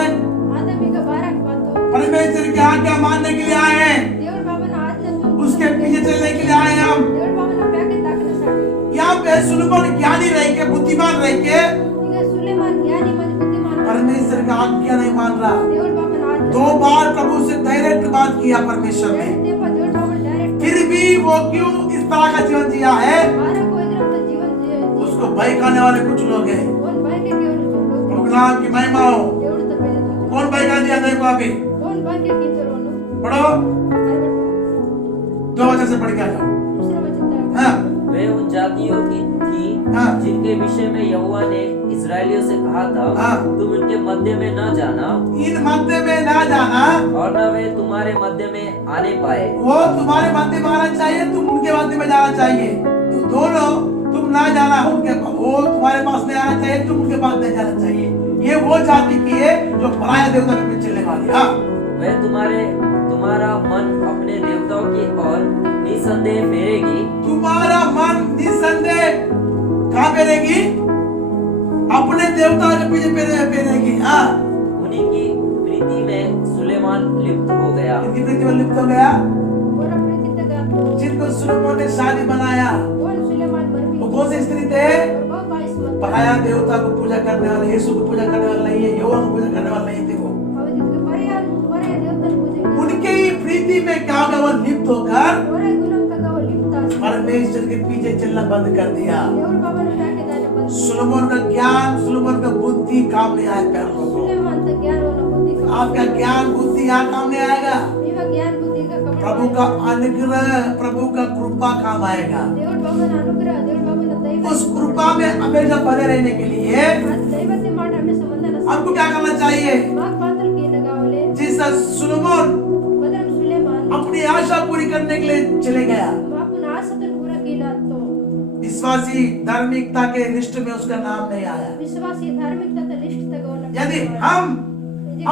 आदमी का 12 बातों परमेश्वर की आज्ञा मानने के लिए आए हैं, देवड़ बाबा ने आज्ञा तुम उसके पीछे चलने के लिए आए हैं हम। देवड़ बाबा ने प्यार के ताकने साड़ी यहाँ पे सुलेमान ज्ञानी रह के, बुद्धिमान रह के ठीक है सुलेमान ज्ञानी मत बुद्धिमान परमेश्वर का आज्ञा नहीं मान रहा। देवड़ बाबा ने आज्ञा 2 बार प्रभु से डायरेक्ट बात किया परमेश्वर ने, देखो देवड़ बाबा ने डायरेक्ट फिर भी वो क्यों इस तरह का जीवन जिया है? 12 को इधर अपना जीवन जिए उसको बहकाने वाले कुछ लोग हैं। कौन भाई के केवल जो लोग भगवान की महिमा हो। देवड़ तपेरे तो कौन बहका दिया? देखो अभी कौन भाई के कीचड़ वालों पढ़ो, 2 वचन से पढ़ के आ जाओ। दूसरा वचन था हाँ वे उन जातियों की थी हाँ। जिनके विषय में यहोवा ने इस्राएलियों से कहा था, हाँ। तुम इनके मध्य में न जाना इन मध्य में ना जाना, और न वे तुम्हारे मध्य में आने पाए। वो तुम्हारे मध्य में आना चाहिए, तुम उनके मध्य में जाना चाहिए। तो दोनों तुम ना जाना उनके, वो तुम्हारे पास नहीं आना चाहिए, तुम उनके पास नहीं जाना चाहिए। ये वो जाति की है जो पराया देवता के पीछे चलने वाली। हाँ वह तुम्हारा मन अपने देवताओं की ओर निसंदेह फेरेगी। तुम्हारा मन निसंदेह कहाँ फेरेगी? अपने देवता के पीछे फेरेगी। हाँ उन्हीं की प्रीति में सुलेमान लिप्त हो गया। कितनी प्रीति में लिप्त हो गया? पूरा प्रीति तक आपको जिनको सुलेमान ने शादी बनाया, कौन सुलेमान मरमी वो कौन से स्त्री थे? और बहुत 22 मत पराया देवता को पूजा करने वाले, यीशु को पूजा करने वाले नहीं है, यहोवा को पूजा करने वाले नहीं थे वो। अब जिसके परे देवता ने पूजा उनके ही प्रीति में क्या होगा? वो लिप्त होकर और गुणों का वो लिप्त परमेश्वर परमेश्वर के पीछे चलना बंद कर दिया। దేవుడు బాబాను ప్యాకెదాన బంద్ सुलेमान का ज्ञान, सुलेमान का बुद्धि काम नहीं आया प्यार लोगों। సులేమాన్ జ్ఞాన ఉన్న బుద్ధి आपका ज्ञान बुद्धि यहाँ काम नहीं आएगा। నీవ జ్ఞాన బుద్ధిగా కబడి प्रभु का अनुग्रह, प्रभु का कृपा काम आएगा। దేవుడు బాబాను అనుగ్రಹ దేవుడు బాబాను దైవ उस कृपा में हमेशा बने रहने के लिए దైవత్వ మాట హమే సంబంధన हमको क्या करना चाहिए? మాకు పాత్రలు కింద కావాలి जिस सुलेमान బదరం సులేమాన్ अपनी आशा पूरी करने के लिए चले गया, మాకు నాసతను పూరా కిలా తో विश्वासी धार्मिकता के लिस्ट में उसका नाम नहीं आया। विश्वासी धार्मिकता लिस्ट तक यदि हम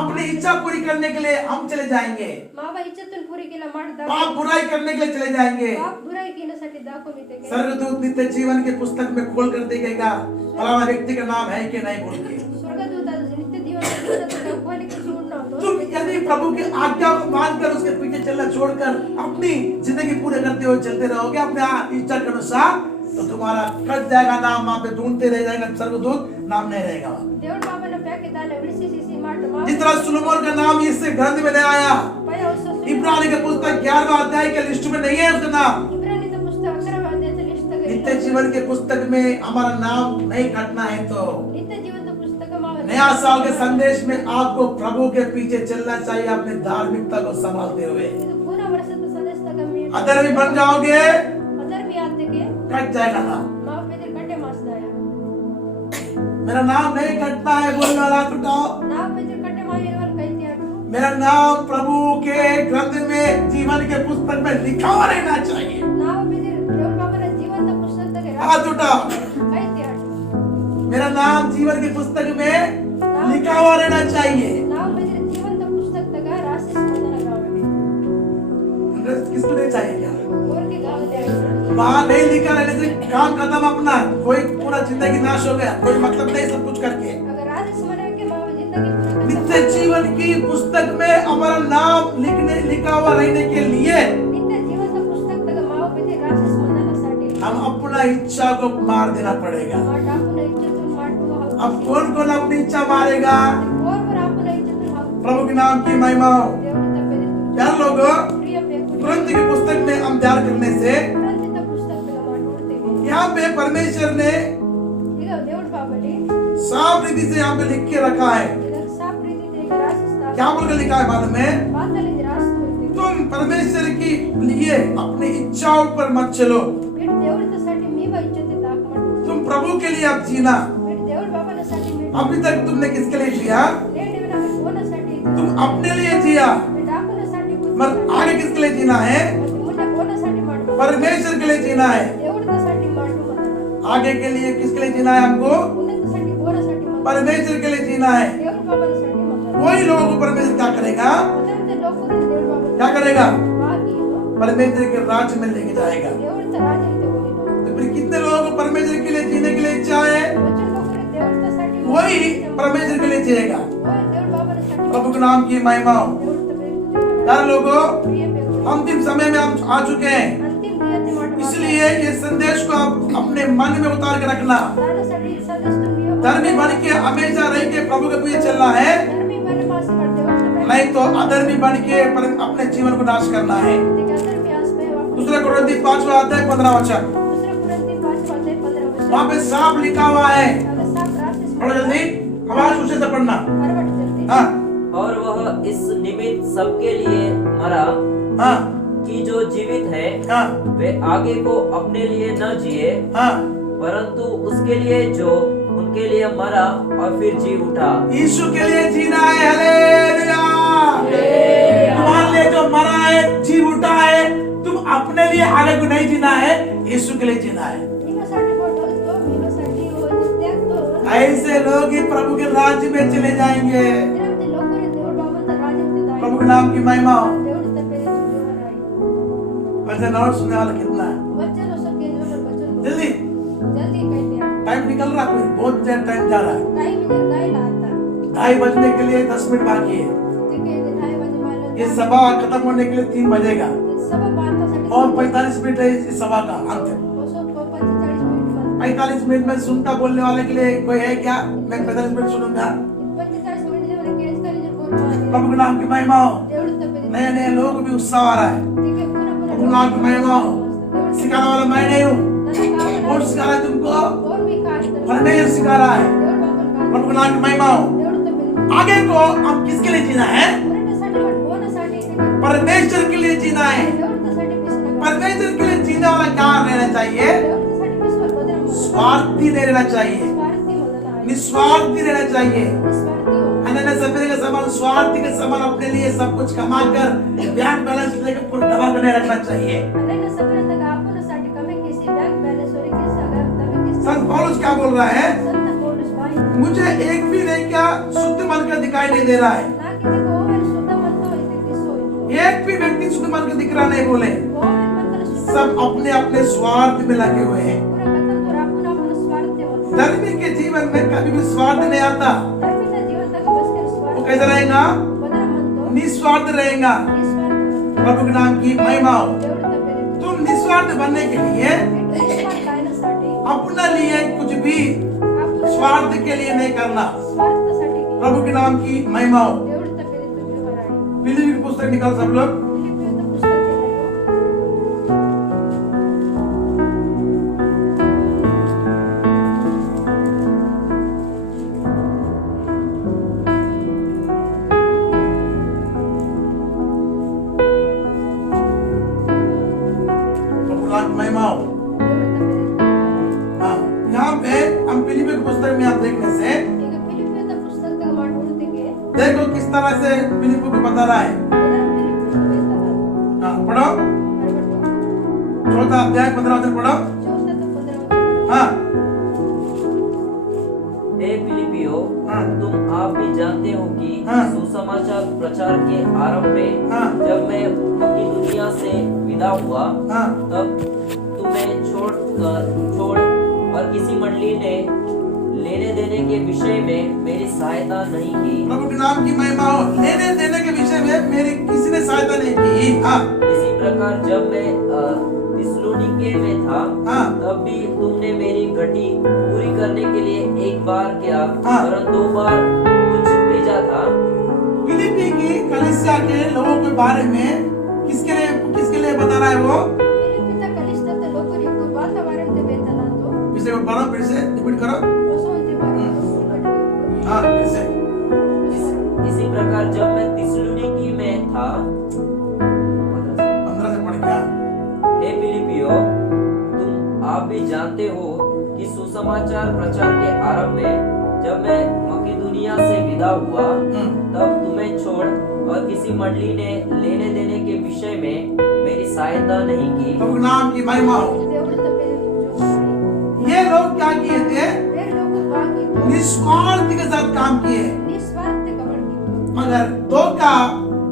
अपनी इच्छा पूरी करने के लिए हम चले जाएंगे, मावा इच्छतन पूरी केला माड पाप बुराई करने के लिए चले जाएंगे, पाप बुराई कीण्यासाठी दाखवते स्वर्गदूत नित्य जीवन के पुस्तक में खोल कर देगा फलाना व्यक्ति का नाम है कि नहीं बोल के। स्वर्गदूत नित्य जीवन के पुस्तक को खोल के छोड़ना तो तुम यदि प्रभु की आज्ञा को मानकर उसके पीछे चलना छोड़कर अपनी जिंदगी पूरे करते हुए चलते रहोगे अपने इच्छा के अनुसार, तो तुम्हारा कट जाएगा नाम, वहां पे ढूंढते रह जाएगा स्वर्गदूत, नाम नहीं रहेगा वहां। దేవుడు బాబాను ప్యాకెదాన విడిసిసి మాట మా जिस तरह सुलेमान का नाम इससे ग्रंथ में नहीं आया, పయ ఉససు इब्रानी के पुस्तक 11वां अध्याय के लिस्ट में नहीं है उसका नाम। इब्रानी का पुस्तक 11वां अध्याय लिस्ट तक नित्य जीवन के पुस्तक में हमारा नाम नहीं कटना है तो नित्य जीवन का पुस्तक मावा नया साल के संदेश में आपको प्रभु के पीछे चलना चाहिए अपने धार्मिकता को संभालते हुए। ಇದು ಪೂರ್ಣ ವರ್ಷದ ಸದಸ್ಯತಕ ಮೀ अधर्मी बन जाओगे, अधर्मी आते कट जाएगा नाम। माव पे कटे मासदाया मेरा नाम नहीं कटता है बोलने वाला हाथ उठाओ। नाव पे कटे मावेरवल कहते हैं मेरा नाम प्रभु के ग्रंथ में जीवन के पुस्तक में लिखा हुआ रहना चाहिए। नाव पे देव बाबा ने जीवन का पुस्तक तक हाथ उठाओ। कहते हैं मेरा नाम जीवन की पुस्तक में लिखा हुआ रहना चाहिए। नाव पे जीवन का पुस्तक तक राशि स्मरण गावे किसको नहीं चाहिए क्या? और के गाव दे वहां नहीं लिखा रहने से काम खत्म अपना, कोई पूरा जिंदगी नाश हो गया, कोई मतलब नहीं सब कुछ करके। अगर राशि स्मरण के माव जिंदगी पूरा नित्य जीवन की पुस्तक में हमारा नाम लिखा हुआ रहने के लिए नित्य जीवन का पुस्तक तक माव पे राशि स्मरण साठी हम अपना इच्छा को मार देना पड़ेगा। माट आपण इच्छा माटू अब कौन कौन अपनी इच्छा मारेगा? और आपण इच्छा हाव प्रभु के नाम की महिमा हो। देव तपे यार लोगों, प्रिय पे तुरंत की पुस्तक में हम ध्यान करने से तुरंत पुस्तक तक माट उड़ते यहाँ पे परमेश्वर ने ಈಗ ದೇವ್ರ ಬಾಬಲಿ साफ रीति से यहाँ पे लिख के रखा है। ಇದರ ಸಾಪ್ ರೀತಿ ರಾಶಿಸ್ತಾ क्या बोल के लिखा है मालूम है? ಬಾತಲಿ ರಾಶಿಸ್ತಾ तुम परमेश्वर के लिए अपनी इच्छाओं पर मत चलो, ಬಿಟ್ ದೇವ್ರसाठी मी इच्छते दाख माಡು तुम प्रभु के लिए अब जीना। बिट देವ್ರ बाबासाठी मी अभी तक तुमने किसके लिए जिया? लेडीवना कोणासाठी तुम अपने लिए जिया, बिट आपणासाठी मगर आगे किसके लिए जीना है? मुन्ने कोणासाठी माಡು परमेश्वर के लिए जीना है। देವ್ರसाठी माಡು म्हणा आगे के लिए किसके लिए जीना है हमको? मुन्नेसाठी कोणासाठी म्हणा परमेश्वर के लिए जीना है। देವ್ರ बाबासाठी म्हणा वही लोगों को परमेश्वर क्या करेगा? ಮತ್ತೆ ಲೋಕದಲ್ಲಿ ದೇವ್ರ ಬಾಬಾ क्या करेगा? ಬಾಗಿ परमेश्वर के राज्य में लेके जाएगा। ದೇವ್ರ ರಾಜ್ಯಕ್ಕೆ ಹೋಗಿನೋ तो फिर कितने लोगों को परमेश्वर के लिए जीने के लिए इच्छा है? वचन लोकरे देವ್ರसाठी वही परमेश्वर के लिए जिएगा। ओय देವ್ರ बाबासाठी प्रभु के नाम की महिमा हो। देವ್ರ तपे यार लोगों, प्रिय पे अंतिम समय में हम आ चुके हैं, अंतिम दिवस माट इसलिए ये संदेश को आप अपने मन में उतार के रखना। दानासाठी सदस्य तुम्ही धर्मी बन के हमेशा रह के प्रभु के पीछे चलना है, धर्मी बने पास करते हो नहीं तो अधर्मी बन के अपने जीवन को नाश करना है। धर्मी आस में वापस दूसरा कुरिन्थी 5वां अध्याय 15वां वचन, दूसरा कुरिन्थी 5वां अध्याय 15वां वचन वहां पे साफ लिखा हुआ है। अगर साफ राशि पढ़ो जल्दी, आवाज ऊंचे से पढ़ना। फरवट जल्दी हाँ और वह इस निमित्त सबके लिए मरा हाँ कि जो जीवित है हाँ वे आगे को अपने लिए न जिए हाँ। परंतु उसके लिए जो उनके लिए मरा और फिर जी उठा। यीशु के लिए जीना है। हालेलुया। तुम्हारे लिए जो मरा है, जी उठा है, तुम अपने लिए आगे को नहीं जीना है, यीशु के लिए जीना है। निवासाठी बोलतो निवासाठी त्याग तो ऐसे लोग ही प्रभु के राज्य में चले जाएंगे। तिरंते लोकरे देव बाबांचा राज्यामध्ये जाईल प्रभु के नाम की महिमा हो। देव तपे जीवन आहे वचन और सुनने वाला कितना है? वचन असो के जो वचन जल्दी, जल्दी कहते हैं टाइम निकल रहा, कोई बहुत देर टाइम जा रहा है। टाइम म्हणजे जायला आता 2:30 बजने के लिए 10 मिनट बाकी है। ते के 10 वाजे मला ये सभा खत्म होने के लिए 3 बजेगा सब बांधण्यासाठी और 45 मिनट है इस सभा का अंत। असो 45 मिनिट 45 मिनट में सुनता बोलने वाले के लिए कोई है क्या? मैं 45 मिनट सुनूंगा। 45 मिनिट जेवढे केस कॉलेज बोलतो प्रभु के नाम की महिमा हो। देव तपे नए नए लोग भी उत्साह आ रहा है। ठीक है पूरा प्रभु नाम की महिमा हो। सिखाने वाला मैं नहीं हूँ। ನನ್ನ ಕಾವಲು कौन सिखा रहा है तुमको? कौन भी काश्तर परमेश्वर सिखा रहा है। देवळ बाबल प्रभु का नाम की महिमा हो। देवळ तमिल आगे को अब किसके लिए जीना है? मराठीसाठी वाट कोणासाठी ते परमेश्वर के लिए जीना है। देवळासाठी पिसला परमेश्वर के लिए जीने वाला क्या रहना चाहिए? देवळासाठी पिसवा बदल स्वार्थी नहीं रहना चाहिए, स्वार्थी म्हणला आहे निस्वार्थी रहना चाहिए। स्वार्थी हो अनन्य सभ्य के समान स्वार्थी के समान अपने लिए सब कुछ कमा कर बैंक बैलेंस लेकर पूरा दबा कर नहीं रखना चाहिए। अनन्य सभ्यता का आपणासाठी कमी किसी बैंक बैलेंस और किसी अगर तभी किसी संत पौलुस क्या बोल रहा है? संत पौलुस भाई मुझे एक भी नहीं क्या शुद्ध मन का दिखाई नहीं दे रहा है। ना किसी को और शुद्ध मन तो इसे किसो एक भी व्यक्ति शुद्ध मन का दिख रहा नहीं बोले। वो मन का शुद्ध सब अपने अपने स्वार्थ में लगे हुए हैं। पूरा कथन तो आपन आपन स्वार्थ होता धर्मी के जीवन में कभी भी स्वार्थ नहीं आता। धर्मीचा जीवन तक बस कर वो स्वार्थ कैसा रहेगा? बदला मन तो निस्वार्थ रहेगा। निस्वार्थ प्रभु के नाम की महिमा हो। देवळ तपेले तुम निस्वार्थ बनने के लिए निस्वार्थ कायनासाठी अपना लिए कुछ भी आपण स्वार्थ के लिए नहीं करना। स्वार्थासाठी प्रभु के नाम की महिमा हो। देवळ तपेले तुझ्यावर आहे फिलिप्पी की पुस्तक निकाल सब लोग। फिलिपियोचं पुस्तक आहे प्रभु के नाम की महिमा हो। देवळ तपेले हाँ, यहाँ पे हम फिलिप्पी की पुस्तक में आप देखने से ಈಗ ಫಿಲಿಪಿಯದ ಪುಸ್ತಕದ ಮಾಡುವುದಕ್ಕೆ देखो किस तरह से फिलिप्पी को बता रहा है। हाँ, पढ़ो। चौथा अध्याय 15 वचन पढ़ो। हाँ, हे फिलिपियो, हाँ। तुम आप भी जानते हो कि हाँ। सुसमाचार प्रचार के आरंभ में हाँ। जब मैं मकिदुनिया से विदा हुआ हाँ, तब तुम्हें छोड़ और किसी मंडली ने लेने देने के विषय में मेरी सहायता नहीं की। प्रभु के नाम की महिमा हो। लेने देने के विषय में मेरी किसी ने सहायता नहीं की। हाँ, इसी प्रकार जब मैं थिस्सलुनीके में था हाँ। तब भी तुमने मेरी घटी पूरी करने के लिए एक बार क्या हाँ। वरन 2 बार कुछ भेजा था। फिलिप्पी की कलीसिया के लोगों के बारे में किसके लिए बता रहा है वो? ಫಿಲಿಪಿಯದ ಕಲಿಷ್ಠದ ಲೋಕರಿಗೂ ವಾತಾವರಣದ ವೇತನ तो फिर से पढ़ो, फिर से रिपीट करो। ಹೊಸವಂತಿ ಬಾರಿ हाँ, फिर से। इसी प्रकार जब मैं थिस्सलुनीके में था 15 से पढ़ क्या? हे फिलिपियो, तुम आप भी जानते हो कि सुसमाचार प्रचार के आरंभ में जब मैं मकिदुनिया से विदा हुआ तब तुम्हें छोड़ और किसी मंडली ने लेने देने के विषय में मेरी सहायता नहीं की। प्रभु के नाम की महिमा हो। ದೇವಳ ತಪ್ಪೇಲೆ तुझो ये लोग क्या किए थे? ಬೇರೆ ಲೋಕ ಬಾಗಿತ್ತು निस्वार्थ के साथ काम किए। निस्वार्थ कबड्गिತ್ತು मगर 2 का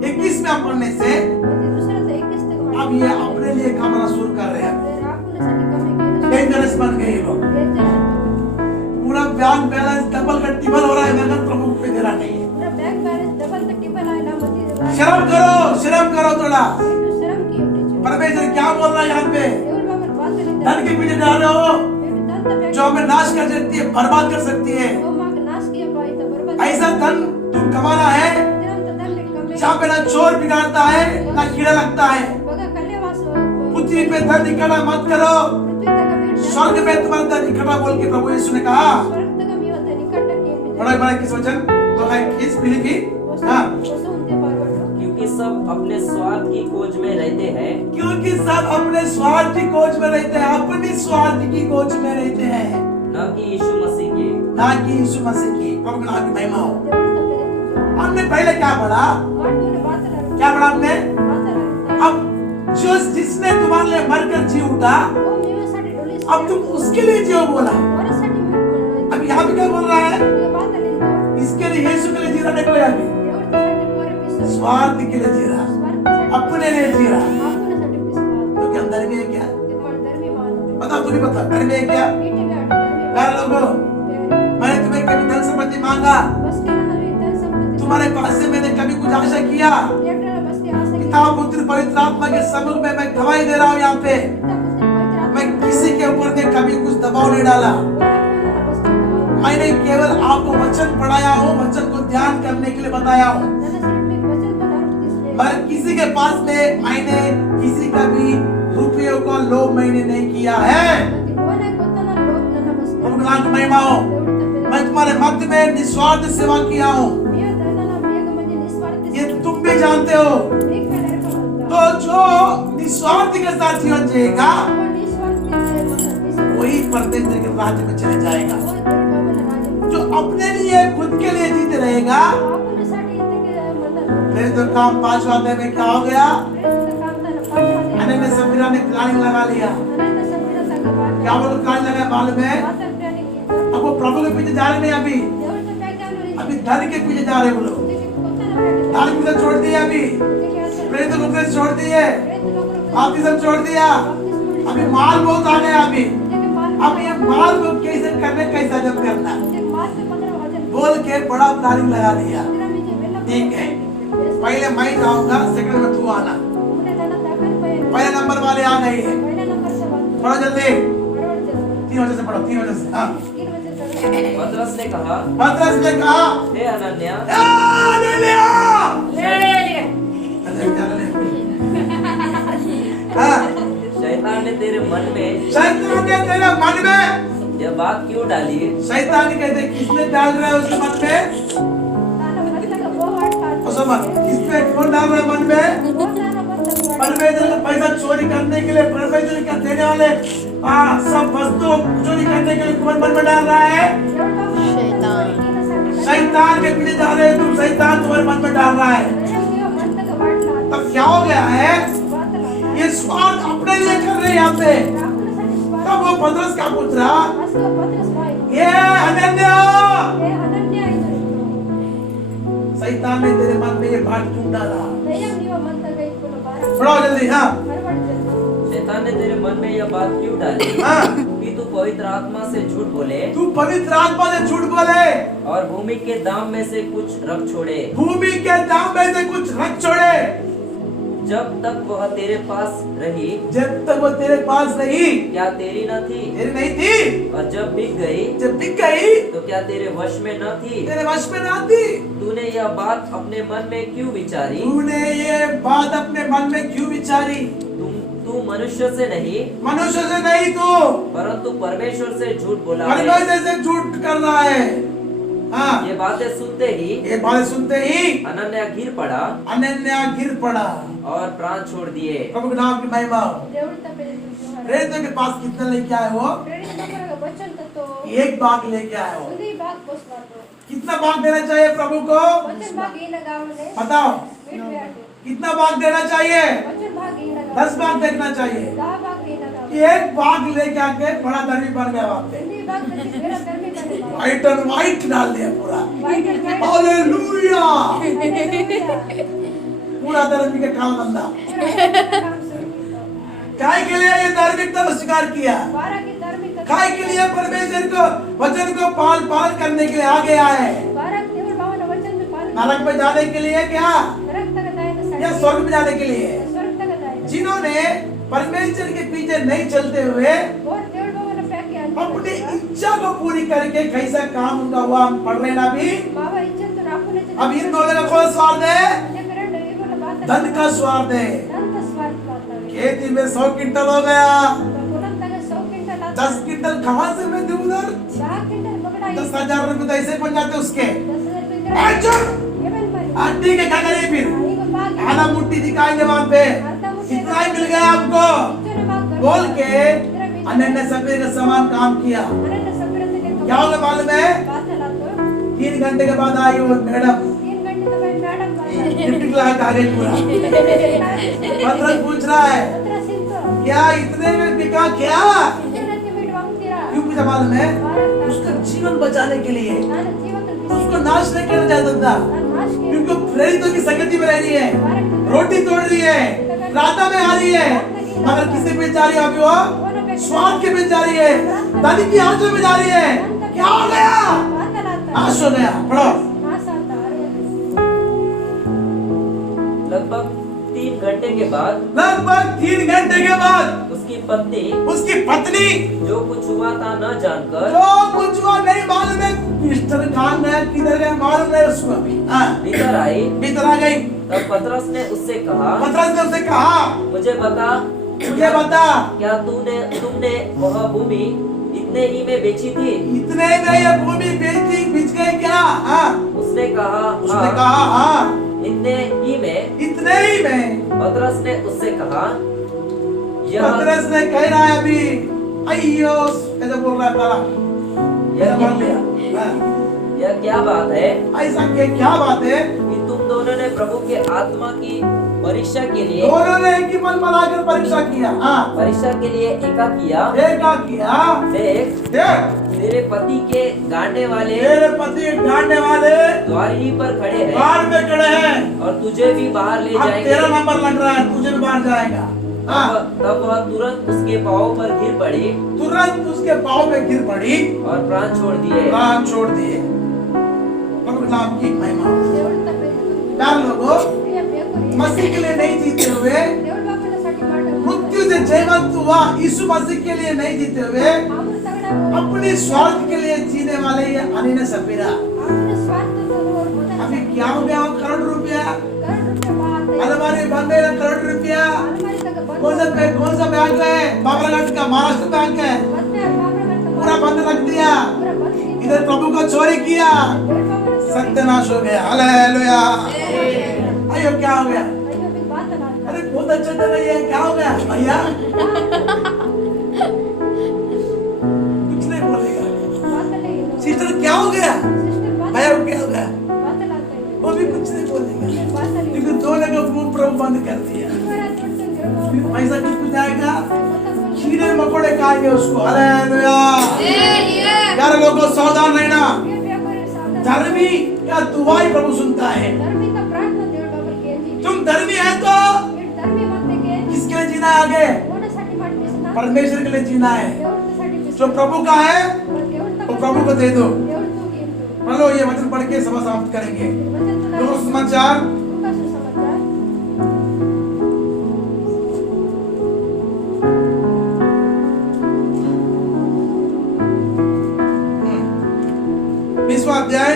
21 में पढ़ने से ಮತ್ತೆ दुसऱ्याचा 21 तक अब ये अपने लिए कमाना शुरू कर रहे हैं। आपल्यासाठी कमी केलं डेंजरस बन गए ये लोग। पूरा बैंक बैलेंस डबल का ट्रिपल हो रहा है, मगर प्रभु पे दे रहा नहीं है। पूरा बैंक बैलेंस डबल तक टिपल आयला मध्ये शर्म करो थोड़ा। शर्म की एवढी परमेश्वर क्या बोल रहा है यहाँ पे? देवळ बाबा वाचले धन के पीछे जा रहे हो दंत जो हमें नाश कर सकती है, बर्बाद कर सकती है। हो माग नाश किया पाहिजे बरोबर ऐसा धन तुम कमाना है दिनंत दंड कमी जहाँ पे ना चोर बिगाड़ता है ना कीड़ा लगता है। बघा कल्लेवास पृथ्वी पे धन इकट्ठा मत करो, पृथ्वी तक भेट स्वर्ग में तुम्हारा धन इकट्ठा बोल के प्रभु यीशु ने कहा। स्वर्ग तक मी होता निकट के बड़ा किस वचन तो है किस फिलिप्पी? हाँ, वसुंते पारवटो क्योंकि सब अपने स्वार्थ की खोज में रहते हैं क्योंकि सब अपने स्वार्थ की खोज में रहते हैं, अपनी स्वार्थ की खोज में रहते हैं, न कि यीशु मसीह के। ना कि यीशु मसीह की। प्रभु के नाम की महिमा हो। देवळ तपेले तुझो हमने पहले क्या पढ़ा? माटूने वाचला क्या पढ़ा हमने? वाचला अब जिसने तुम्हारे लिए मरकर जी उठा, हो मीसाठी डोली अब तुम उसके लिए जियो बोला। वरसाठी मी अब यहाँ पे क्या बोल रहा है? वाचले तो इसके लिए यीशु के लिए जी रहा नहीं कोई अभी, देवळ तसाठी पोरे पिसो स्वार्थ के लिए जी रहा, स्वार्थासाठी अपने लिए जी रहा। आपल्यासाठी पिसला तो क्या धर्मी है क्या? ते पण धर्मी मानते बताओ, तुम्हें पता धर्मी है क्या? पीठी गाठ धर्मी प्यारे लोगों, मैंने तुम्हें कभी धन संपत्ति मांगा, बस केला नव्हे तर संपत्ती तुम्हारे पास से मैंने कभी कुछ आशा किया? एकट्याला बसते आशा पिता पुत्र पवित्र आत्मा के सम्मुख में मैं गवाही दे रहा हूँ यहाँ पे, मैं किसी के ऊपर ने कभी कुछ दबाव नहीं डाला। मैंने केवल आपको वचन पढ़ाया हूँ, वचन को ध्यान करने के लिए बताया हूँ। मैं किसी के पास में मैंने किसी का भी रुपयों का लोभ मैंने नहीं किया है। कोने कोतला लोभ न नमस्ते प्रभु का नाम की महिमा हो। मैं तुम्हारे मध्य में निस्वार्थ सेवा किया हूँ, मिया दनला मेग म्हणजे निस्वार्थ ये तुम भी जानते हो। एक कलर का तो जो निस्वार्थ के साथ जीवन जिएगा वो निस्वार्थ के वही परमेश्वर के राज्य में चले जाएगा। वो देवबाबा राजा जो अपने लिए खुद के लिए जीते रहेगा, आपण साठी ते मतलब फिर तो काम 5 वादे में क्या हो गया, काम था ना पाठ अनन्या समीरा ने प्लानिंग लगा लिया। अनंत समीरा संग बात क्या बोलो प्लानिंग लगा मालूम है? बात प्लानिंग की अब वो प्रभु के पीछे जा रहे नहीं, अभी देवर तो काय जानो अभी धन के पीछे जा रहे वो लोग। कोतला धन को छोड़ दिया, अभी प्रेरित लोग ने छोड़ दिए, बाप्तिस्म छोड़ दिया। अभी माल बहुत आ गया। अब ये माल को कैसे करने, कैसा जब करना बोल के बड़ा प्लानिंग लगा दिया। ठीक है, पहले मैं जाऊंगा, सेकंड में तू आना। पहले नंबर वाले आ गए हैं, थोड़ा जल्दी 3 वजह से पढ़ो, 3 वजह से। हाँ, पतरस ने कहा, हे हे अनन्या, शैतान ने तेरे मन में यह बात क्यों डाली? शैतान कहते किसने डाल रहा है उसके मन में? किसने कौन डाल रहा है मन में? परमेश्वर का पैसा चोरी करने के लिए, परमेश्वर का देने वाले सब वस्तु चोरी करने के लिए कौन मन में डाल रहा है? शैतान के पीछे जा रहे हैं तुम, शैतान तुम्हारे मन में डाल रहा है। तब क्या हो गया है? ये स्वार्थ अपने लिए कर रहे हैं यहाँ पे। तब वो पतरस क्या पूछ रहा? ये अनन्या, शैतान ने तेरे मन में ये बात क्यों डाला? पढ़ो जल्दी। हाँ, शैतान ने तेरे मन में यह बात क्यों डाली कि तू पवित्र आत्मा से झूठ बोले, तू पवित्र आत्मा से झूठ बोले और भूमि के दाम में से कुछ रख छोड़े। भूमि के दाम में से कुछ रख छोड़े। जब तक वह तेरे पास रही, जब तक वो तेरे पास रही, क्या तेरी न थी? तेरी नहीं थी। और जब बिक गई, जब बिक गई तो क्या तेरे वश में न थी? तेरे वश में ना थी। तूने यह बात अपने मन में क्यों विचारी? तूने ये बात अपने मन में क्यों विचारी? तू मनुष्य से नहीं, मनुष्य से नहीं, तू परंतु परमेश्वर से झूठ बोला है। परमेश्वर से झूठ कर रहा है। हाँ, ये बातें सुनते ही, ये बातें सुनते ही अनन्या गिर पड़ा अनन्या गिर पड़ा और प्राण छोड़ दिए। प्रभु के नाम की महिमा हो। प्रेरितों के पास कितना लेके आए हो? एक बाग लेके आए हो। कितना बाग देना चाहिए प्रभु को? बताओ, कितना बाग देना चाहिए? 10 बाग देना चाहिए। एक बाग लेके आके बड़ा धर्मी बन गया वहाँ पे। व्हाइट एंड व्हाइट डाल दिया पूरा। हालेलुया, पूरा धर्मी का काम धंधा। काय के लिए ये धार्मिकता को स्वीकार किया? काय के लिए परमेश्वर को वचन को पालन करने के लिए आगे आए? नरक में जाने के लिए क्या, या स्वर्ग में जाने के लिए? जिन्होंने परमेश्वर के पीछे नहीं चलते हुए अपनी इच्छा को पूरी करके कैसा काम उनका हुआ, हम पढ़ रहे ना अभी। अब इन दोनों का कौन स्वार्थ है? धन का स्वार्थ है। खेती में 100 क्विंटल हो गया, 10 क्विंटल कहाँ से मैं दूं उधर? 10,000 रुपए तो ऐसे बन जाते उसके। ठीक है, क्या करिए फिर? आधा मुट्ठी दिखाएंगे वहाँ पे, इतना ही मिल गया हमको बोल के अनन्या सफेद का समान काम किया। क्या होगा मालूम है? 3 घंटे के बाद आई वो मैडम, आ गई पूरा। पतरस पूछ रहा है, क्या इतने में बिका क्या? क्यों पूछा मालूम है? उसका जीवन बचाने के लिए, उसको नाश नहीं करना चाहता था, क्योंकि प्रेरितों की संगति में रह रही है, रोटी तोड़ रही है, राता में आ रही है, मगर किसी पे जा रही है? अभी वो स्वार्थ के पे जा रही है, धन की आंचल में जा रही है। क्या हो गया? नाश हो गया। पढ़ो। लगभग 3 घंटे के बाद, लगभग 3 घंटे के बाद उसकी पत्नी जो कुछ हुआ था न जानकर, जो कुछ हुआ नहीं मालूम है, मिस्टर कहाँ गया, किधर गया मालूम नहीं उसको। भीतर आ गई। तब पतरस ने उससे कहा, मुझे बता, ये बता, क्या तुमने वह भूमि इतने ही में बेची थी? इतने में ये भूमि बिच गई क्या? हाँ, उसने कहा हाँ, इतने ही में। इतने ही में। पतरस ने उससे कहा, पतरस ने कह रहा है अभी, अय्यो कैसे बोल रहा है ताला, यह मान लिया। हाँ, यह क्या बात है ऐसा क्या बात है कि तुम दोनों ने प्रभु के आत्मा की परीक्षा के लिए दोनों ने एक ही मन बनाकर परीक्षा किया। हाँ, परीक्षा के लिए एका किया। देख तेरे पति के गाड़ने वाले तेरे पति गाड़ने वाले द्वार ही पर खड़े हैं बाहर में खड़े हैं और तुझे भी बाहर ले अब जाएंगे। तेरा नंबर लग रहा है, तुझे भी बाहर जाएगा। हाँ, तब वह तुरंत उसके पाँव पर गिर पड़ी तुरंत उसके पाँव पे गिर पड़ी और प्राण छोड़ दिए। प्राण छोड़ दिए। प्रभु नाम की महिमा। దేవుడు తప్పేది प्यार लोगों, ప్రియ ప్రియకుని मसीह के लिए नहीं जीते हुए, దేవుడు బాపుల సటి మాట मृत्यु से जयवंत हुआ यीशु मसीह के लिए नहीं जीते हुए, ఆమును తగడ अपने स्वार्थ के लिए जीने वाले ये अनिल सफीरा। ఆమును స్వార్థతో మొదట अभी क्या हो गया? करोड़ रुपया करोड़ रुपये बात अलमारी बंद है, करोड़ रुपया। अलमारी तक बंद कौन सा बैंक है? बाबरागढ़ का महाराष्ट्र बैंक है, बंद है बाबरा का पूरा बंद रख दिया। पूरा बंद है इधर प्रभु को चोरी किया, దేవుడు బాపుల सत्यानाश हो गया। हालेलुया। अयो क्या हो गया? అయ్యో మీ బాత నా अरे बहुत अच्छा चल रही है, क्या हो गया भैया? कुछ नहीं बोलेगा। బాత లేదు सिस्टर क्या हो गया? సిస్టర్ బాత भैया को क्या हो गया? బాత లాతే वो भी कुछ नहीं बोलेगा। బాత లేదు लेकिन दोनों को मुंह प्रभु बंद कर दिया। ఇవరా చూడండి దేవుడు फिर पैसा किसको जाएगा? మొత్తం कीड़े मकोड़े खाएंगे उसको। हालेलुया। यार लोगों सावधान रहना। ప్రియ ప్రియకుని సాధన धर्मी का दुआई प्रभु सुनता है। ధర్మిక ప్రార్థన దేవుడు బాపుల కేజీ तुम धर्मी है तो మీరు ధర్మి వంతకే किसके लिए जीना है आगे? ఓన సటి మాట మిస్నా परमेश्वर के लिए जीना है। దేవుడు సటి మిస్నా जो प्रभु का है దేవుడు वो प्रभु को दे दो। దేవుడు తోకి ఇందు मान लो ये वचन पढ़ के सभा समाप्त करेंगे। वचन तो लोग समाचार लूका सुसमाचार 20वां अध्याय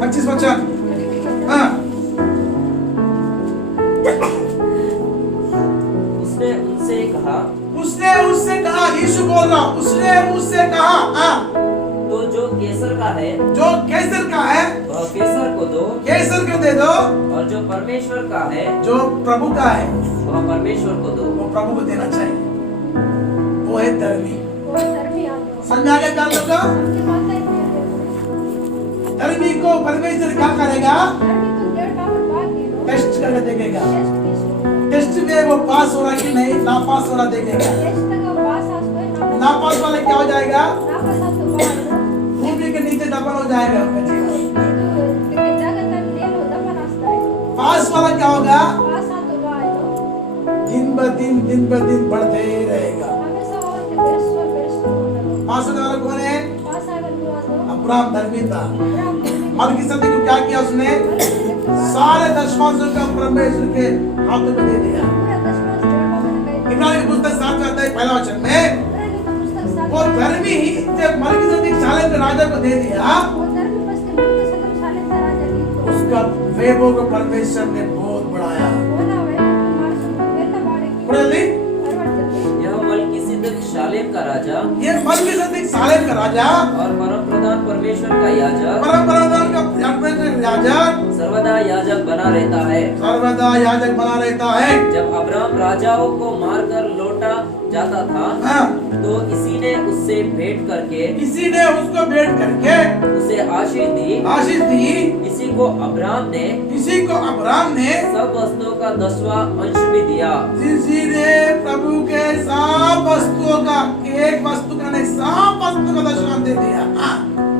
25 वचन। हाँ, उसने उनसे कहा, उसने उससे कहा, यीशु बोल रहा, उसने उससे कहा, हाँ, तो जो केसर का है जो कैसर का है वह केसर को दो, कैसर को दे दो, और जो परमेश्वर का है जो प्रभु का है वह परमेश्वर को दो। वो प्रभु को देना चाहिए। वो है धर्मी। वो धर्मी आदमी समझ में आ गया प्यार लोगों? उनकी माता है धर्मी को परमेश्वर क्या करेगा? धर्मी तो डेढ़ बार बात की लो टेस्ट करके देखेगा। टेस्ट की टेस्ट में वो पास हो रहा कि नहीं, ना पास हो रहा देखेगा। टेस्ट तक वो पास आस कोई ना पास वाला क्या हो जाएगा? ना पास आस तो बाहर भूमि के नीचे दफन हो जाएगा उनका जीवन। तो जगत तक ले लो दफन आस्ता है पास वाला क्या होगा? पास आ तो बाहर दिन ब दिन बढ़ते ही रहेगा। हमेशा वो बेरसो होता पास होने वाला कौन है? पास आकर दुआ दो अब्राहम धर्मी था। अब्राहम और किस को क्या किया उसने? सारे दशमांशों का परमेश्वर के हाथों में दे दिया। पूरा 10 मास डेढ़ बार ने कही इब्राहिम की पुस्तक 7 अध्याय पहला वचन में पुस्तक साथ वो धर्मी ही जब मलिकिसेदेक शालेम के राजा को दे दिया, वो धर्मी बस के मन के सकल साले सा राजा की उसका वैभव को परमेश्वर ने बहुत बढ़ाया। होना वे मार सुन वेला बाड़े की पढ़े ली? परवर्त यह मलिकिसेदेक शालेम का राजा ये मलिकिसेदेक शालेम का राजा, और परमप्रधान परमेश्वर का याजक परमप्रधान का परमेश्वर याजक, सर्वदा याजक बना रहता है। सर्वदा याजक बना रहता है। जब अब्राहम राजाओं को मारकर लौटा जाता था हाँ, तो इसी ने उससे भेंट करके इसी ने उसको भेंट करके उसे आशीष दी। इसी को अब्राहम ने सब वस्तुओं का 10वां अंश भी दिया। इसी ने प्रभु के सब वस्तुओं का, एक वस्तु का नहीं, सब वस्तु का दशमांश दे दिया। हाँ,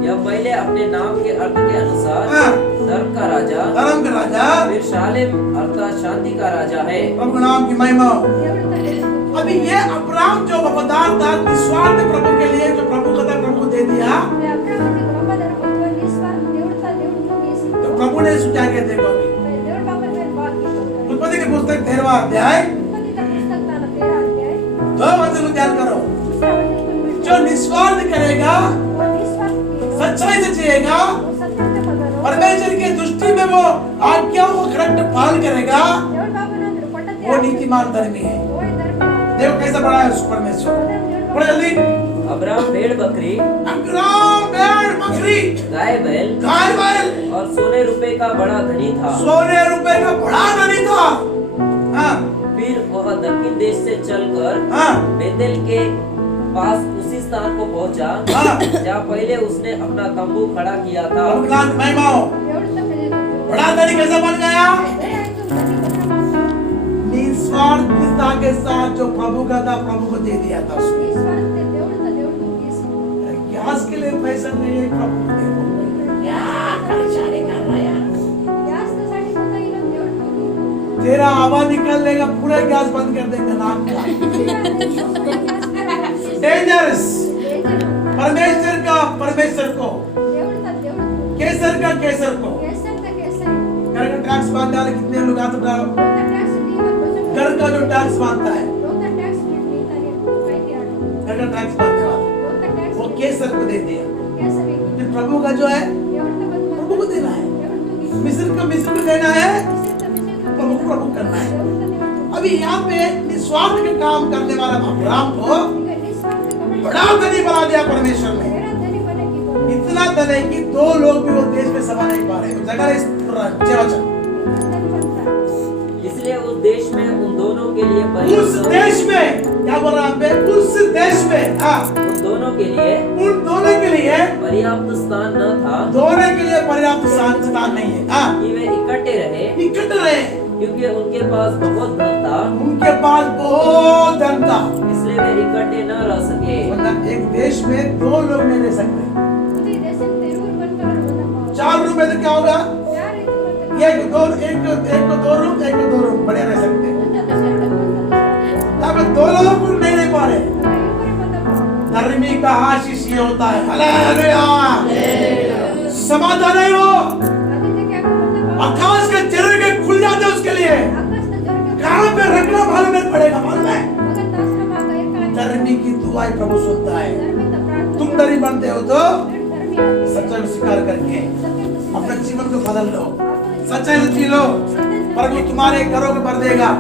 यह पहले अपने नाम के अर्थ के अनुसार हाँ, धर्म का राजा, धर्म का राजा, फिर शालेम अर्थात शांति का राजा है। प्रभु नाम की महिमा। దేవుడు తల్లి अभी ये अब्राहम जो वफादार था निस्वार्थ प्रभु के लिए, जो प्रभु का था प्रभु को दे दिया, वे अब्राहम के वफादार होते निस्वार्थ దేవుడు తా దేవుడు तो नीसी तो प्रभु ने इसको क्या कहते हैं अभी? దేవుడు बाबा मेरे बात की उत्पत्ति की पुस्तक 13वां अध्याय उत्पत्ति का पुस्तक ताना 13 अध्याय 2 वचन को ध्यान करो। दूसरा वचन को मिट जो निस्वार्थ करेगा, वो निस्वार्थ की सच्चाई से जिएगा, वो सत्य से बदलो परमेश्वर की दृष्टि में वो आज्ञाओं को करेक्ट पालन करेगा, దేవుడు बाबा ने पटते वो नीतिमान धर्मी है। वो देखो कैसे बड़ा है उस परमेश्वर। थोड़ा जल्दी। अब्राहम भेड़ बकरी, अब्राहम भेड़ बकरी, गाय बैल गाय बैल और सोने रुपए का बड़ा धनी था। सोने रुपए का बड़ा धनी था। हाँ फिर वह दक्षिण देश से चलकर हाँ बेतेल के पास उसी स्थान को पहुंचा हाँ। जहाँ पहले उसने अपना तंबू खड़ा किया था। भगवान महिमा हो। बड़ा धनी कैसे बन गया? निस्वार्थता के साथ जो प्रभु का था, प्रभु को दे दिया था उसने। गैस के लिए पैसा नहीं है, प्रभु को देखो क्या परेशानी कर रहा है यार। तेरा आवाज निकल लेगा, पूरा गैस बंद कर देंगे नाक का। डेंजरस। परमेश्वर को केसर को घर का टैक्स बांध डाले। कितने लोग हाथ उठाओ। घर का जो टैक्स बांधता है, घर का टैक्स बांधने वाला, वो केसर को दे दिया। फिर प्रभु का जो है, प्रभु को देना है। मिस्र को देना है, प्रभु करना है। अभी यहाँ पे निस्वार्थ के काम करने वाला अब्राहम को बड़ा धनी बना दिया परमेश्वर ने। इतना धन है कि 2 लोग भी वो देश में सभा नहीं पा रहे। जगह इस वचन, इसलिए उस देश में उन दोनों के लिए उस देश में क्या बोल रहा है? उस देश में उन दोनों के लिए पर्याप्त स्थान न था। दोनों के लिए पर्याप्त स्थान नहीं है। कि वे इकट्ठे रहे क्योंकि उनके पास बहुत धन था। उनके पास बहुत धन था, इसलिए वे इकट्ठे न रह सके। मतलब एक देश में 2 लोग नहीं रह सकते। 4 रूम में तो क्या होगा? एक को 2 रूम बढ़िया रह सकते। यहाँ पे 2 लोग नहीं रह पा रहे। धर्मी का आशीष ये होता है, हालेलुया, समाधान है वो। आकाश के चरखे खुल जाते उसके लिए। कहाँ पे रखना मालूम नहीं पड़ेगा, मालूम है? धर्मी की दुआएं प्रभु सुनता है। तुम धर्मी बनते हो तो सच्चाई को स्वीकार करके अपने जीवन को बदल लो, सच्चाई से जी लो। प्रभु तुम्हारे घरों को भर देगा।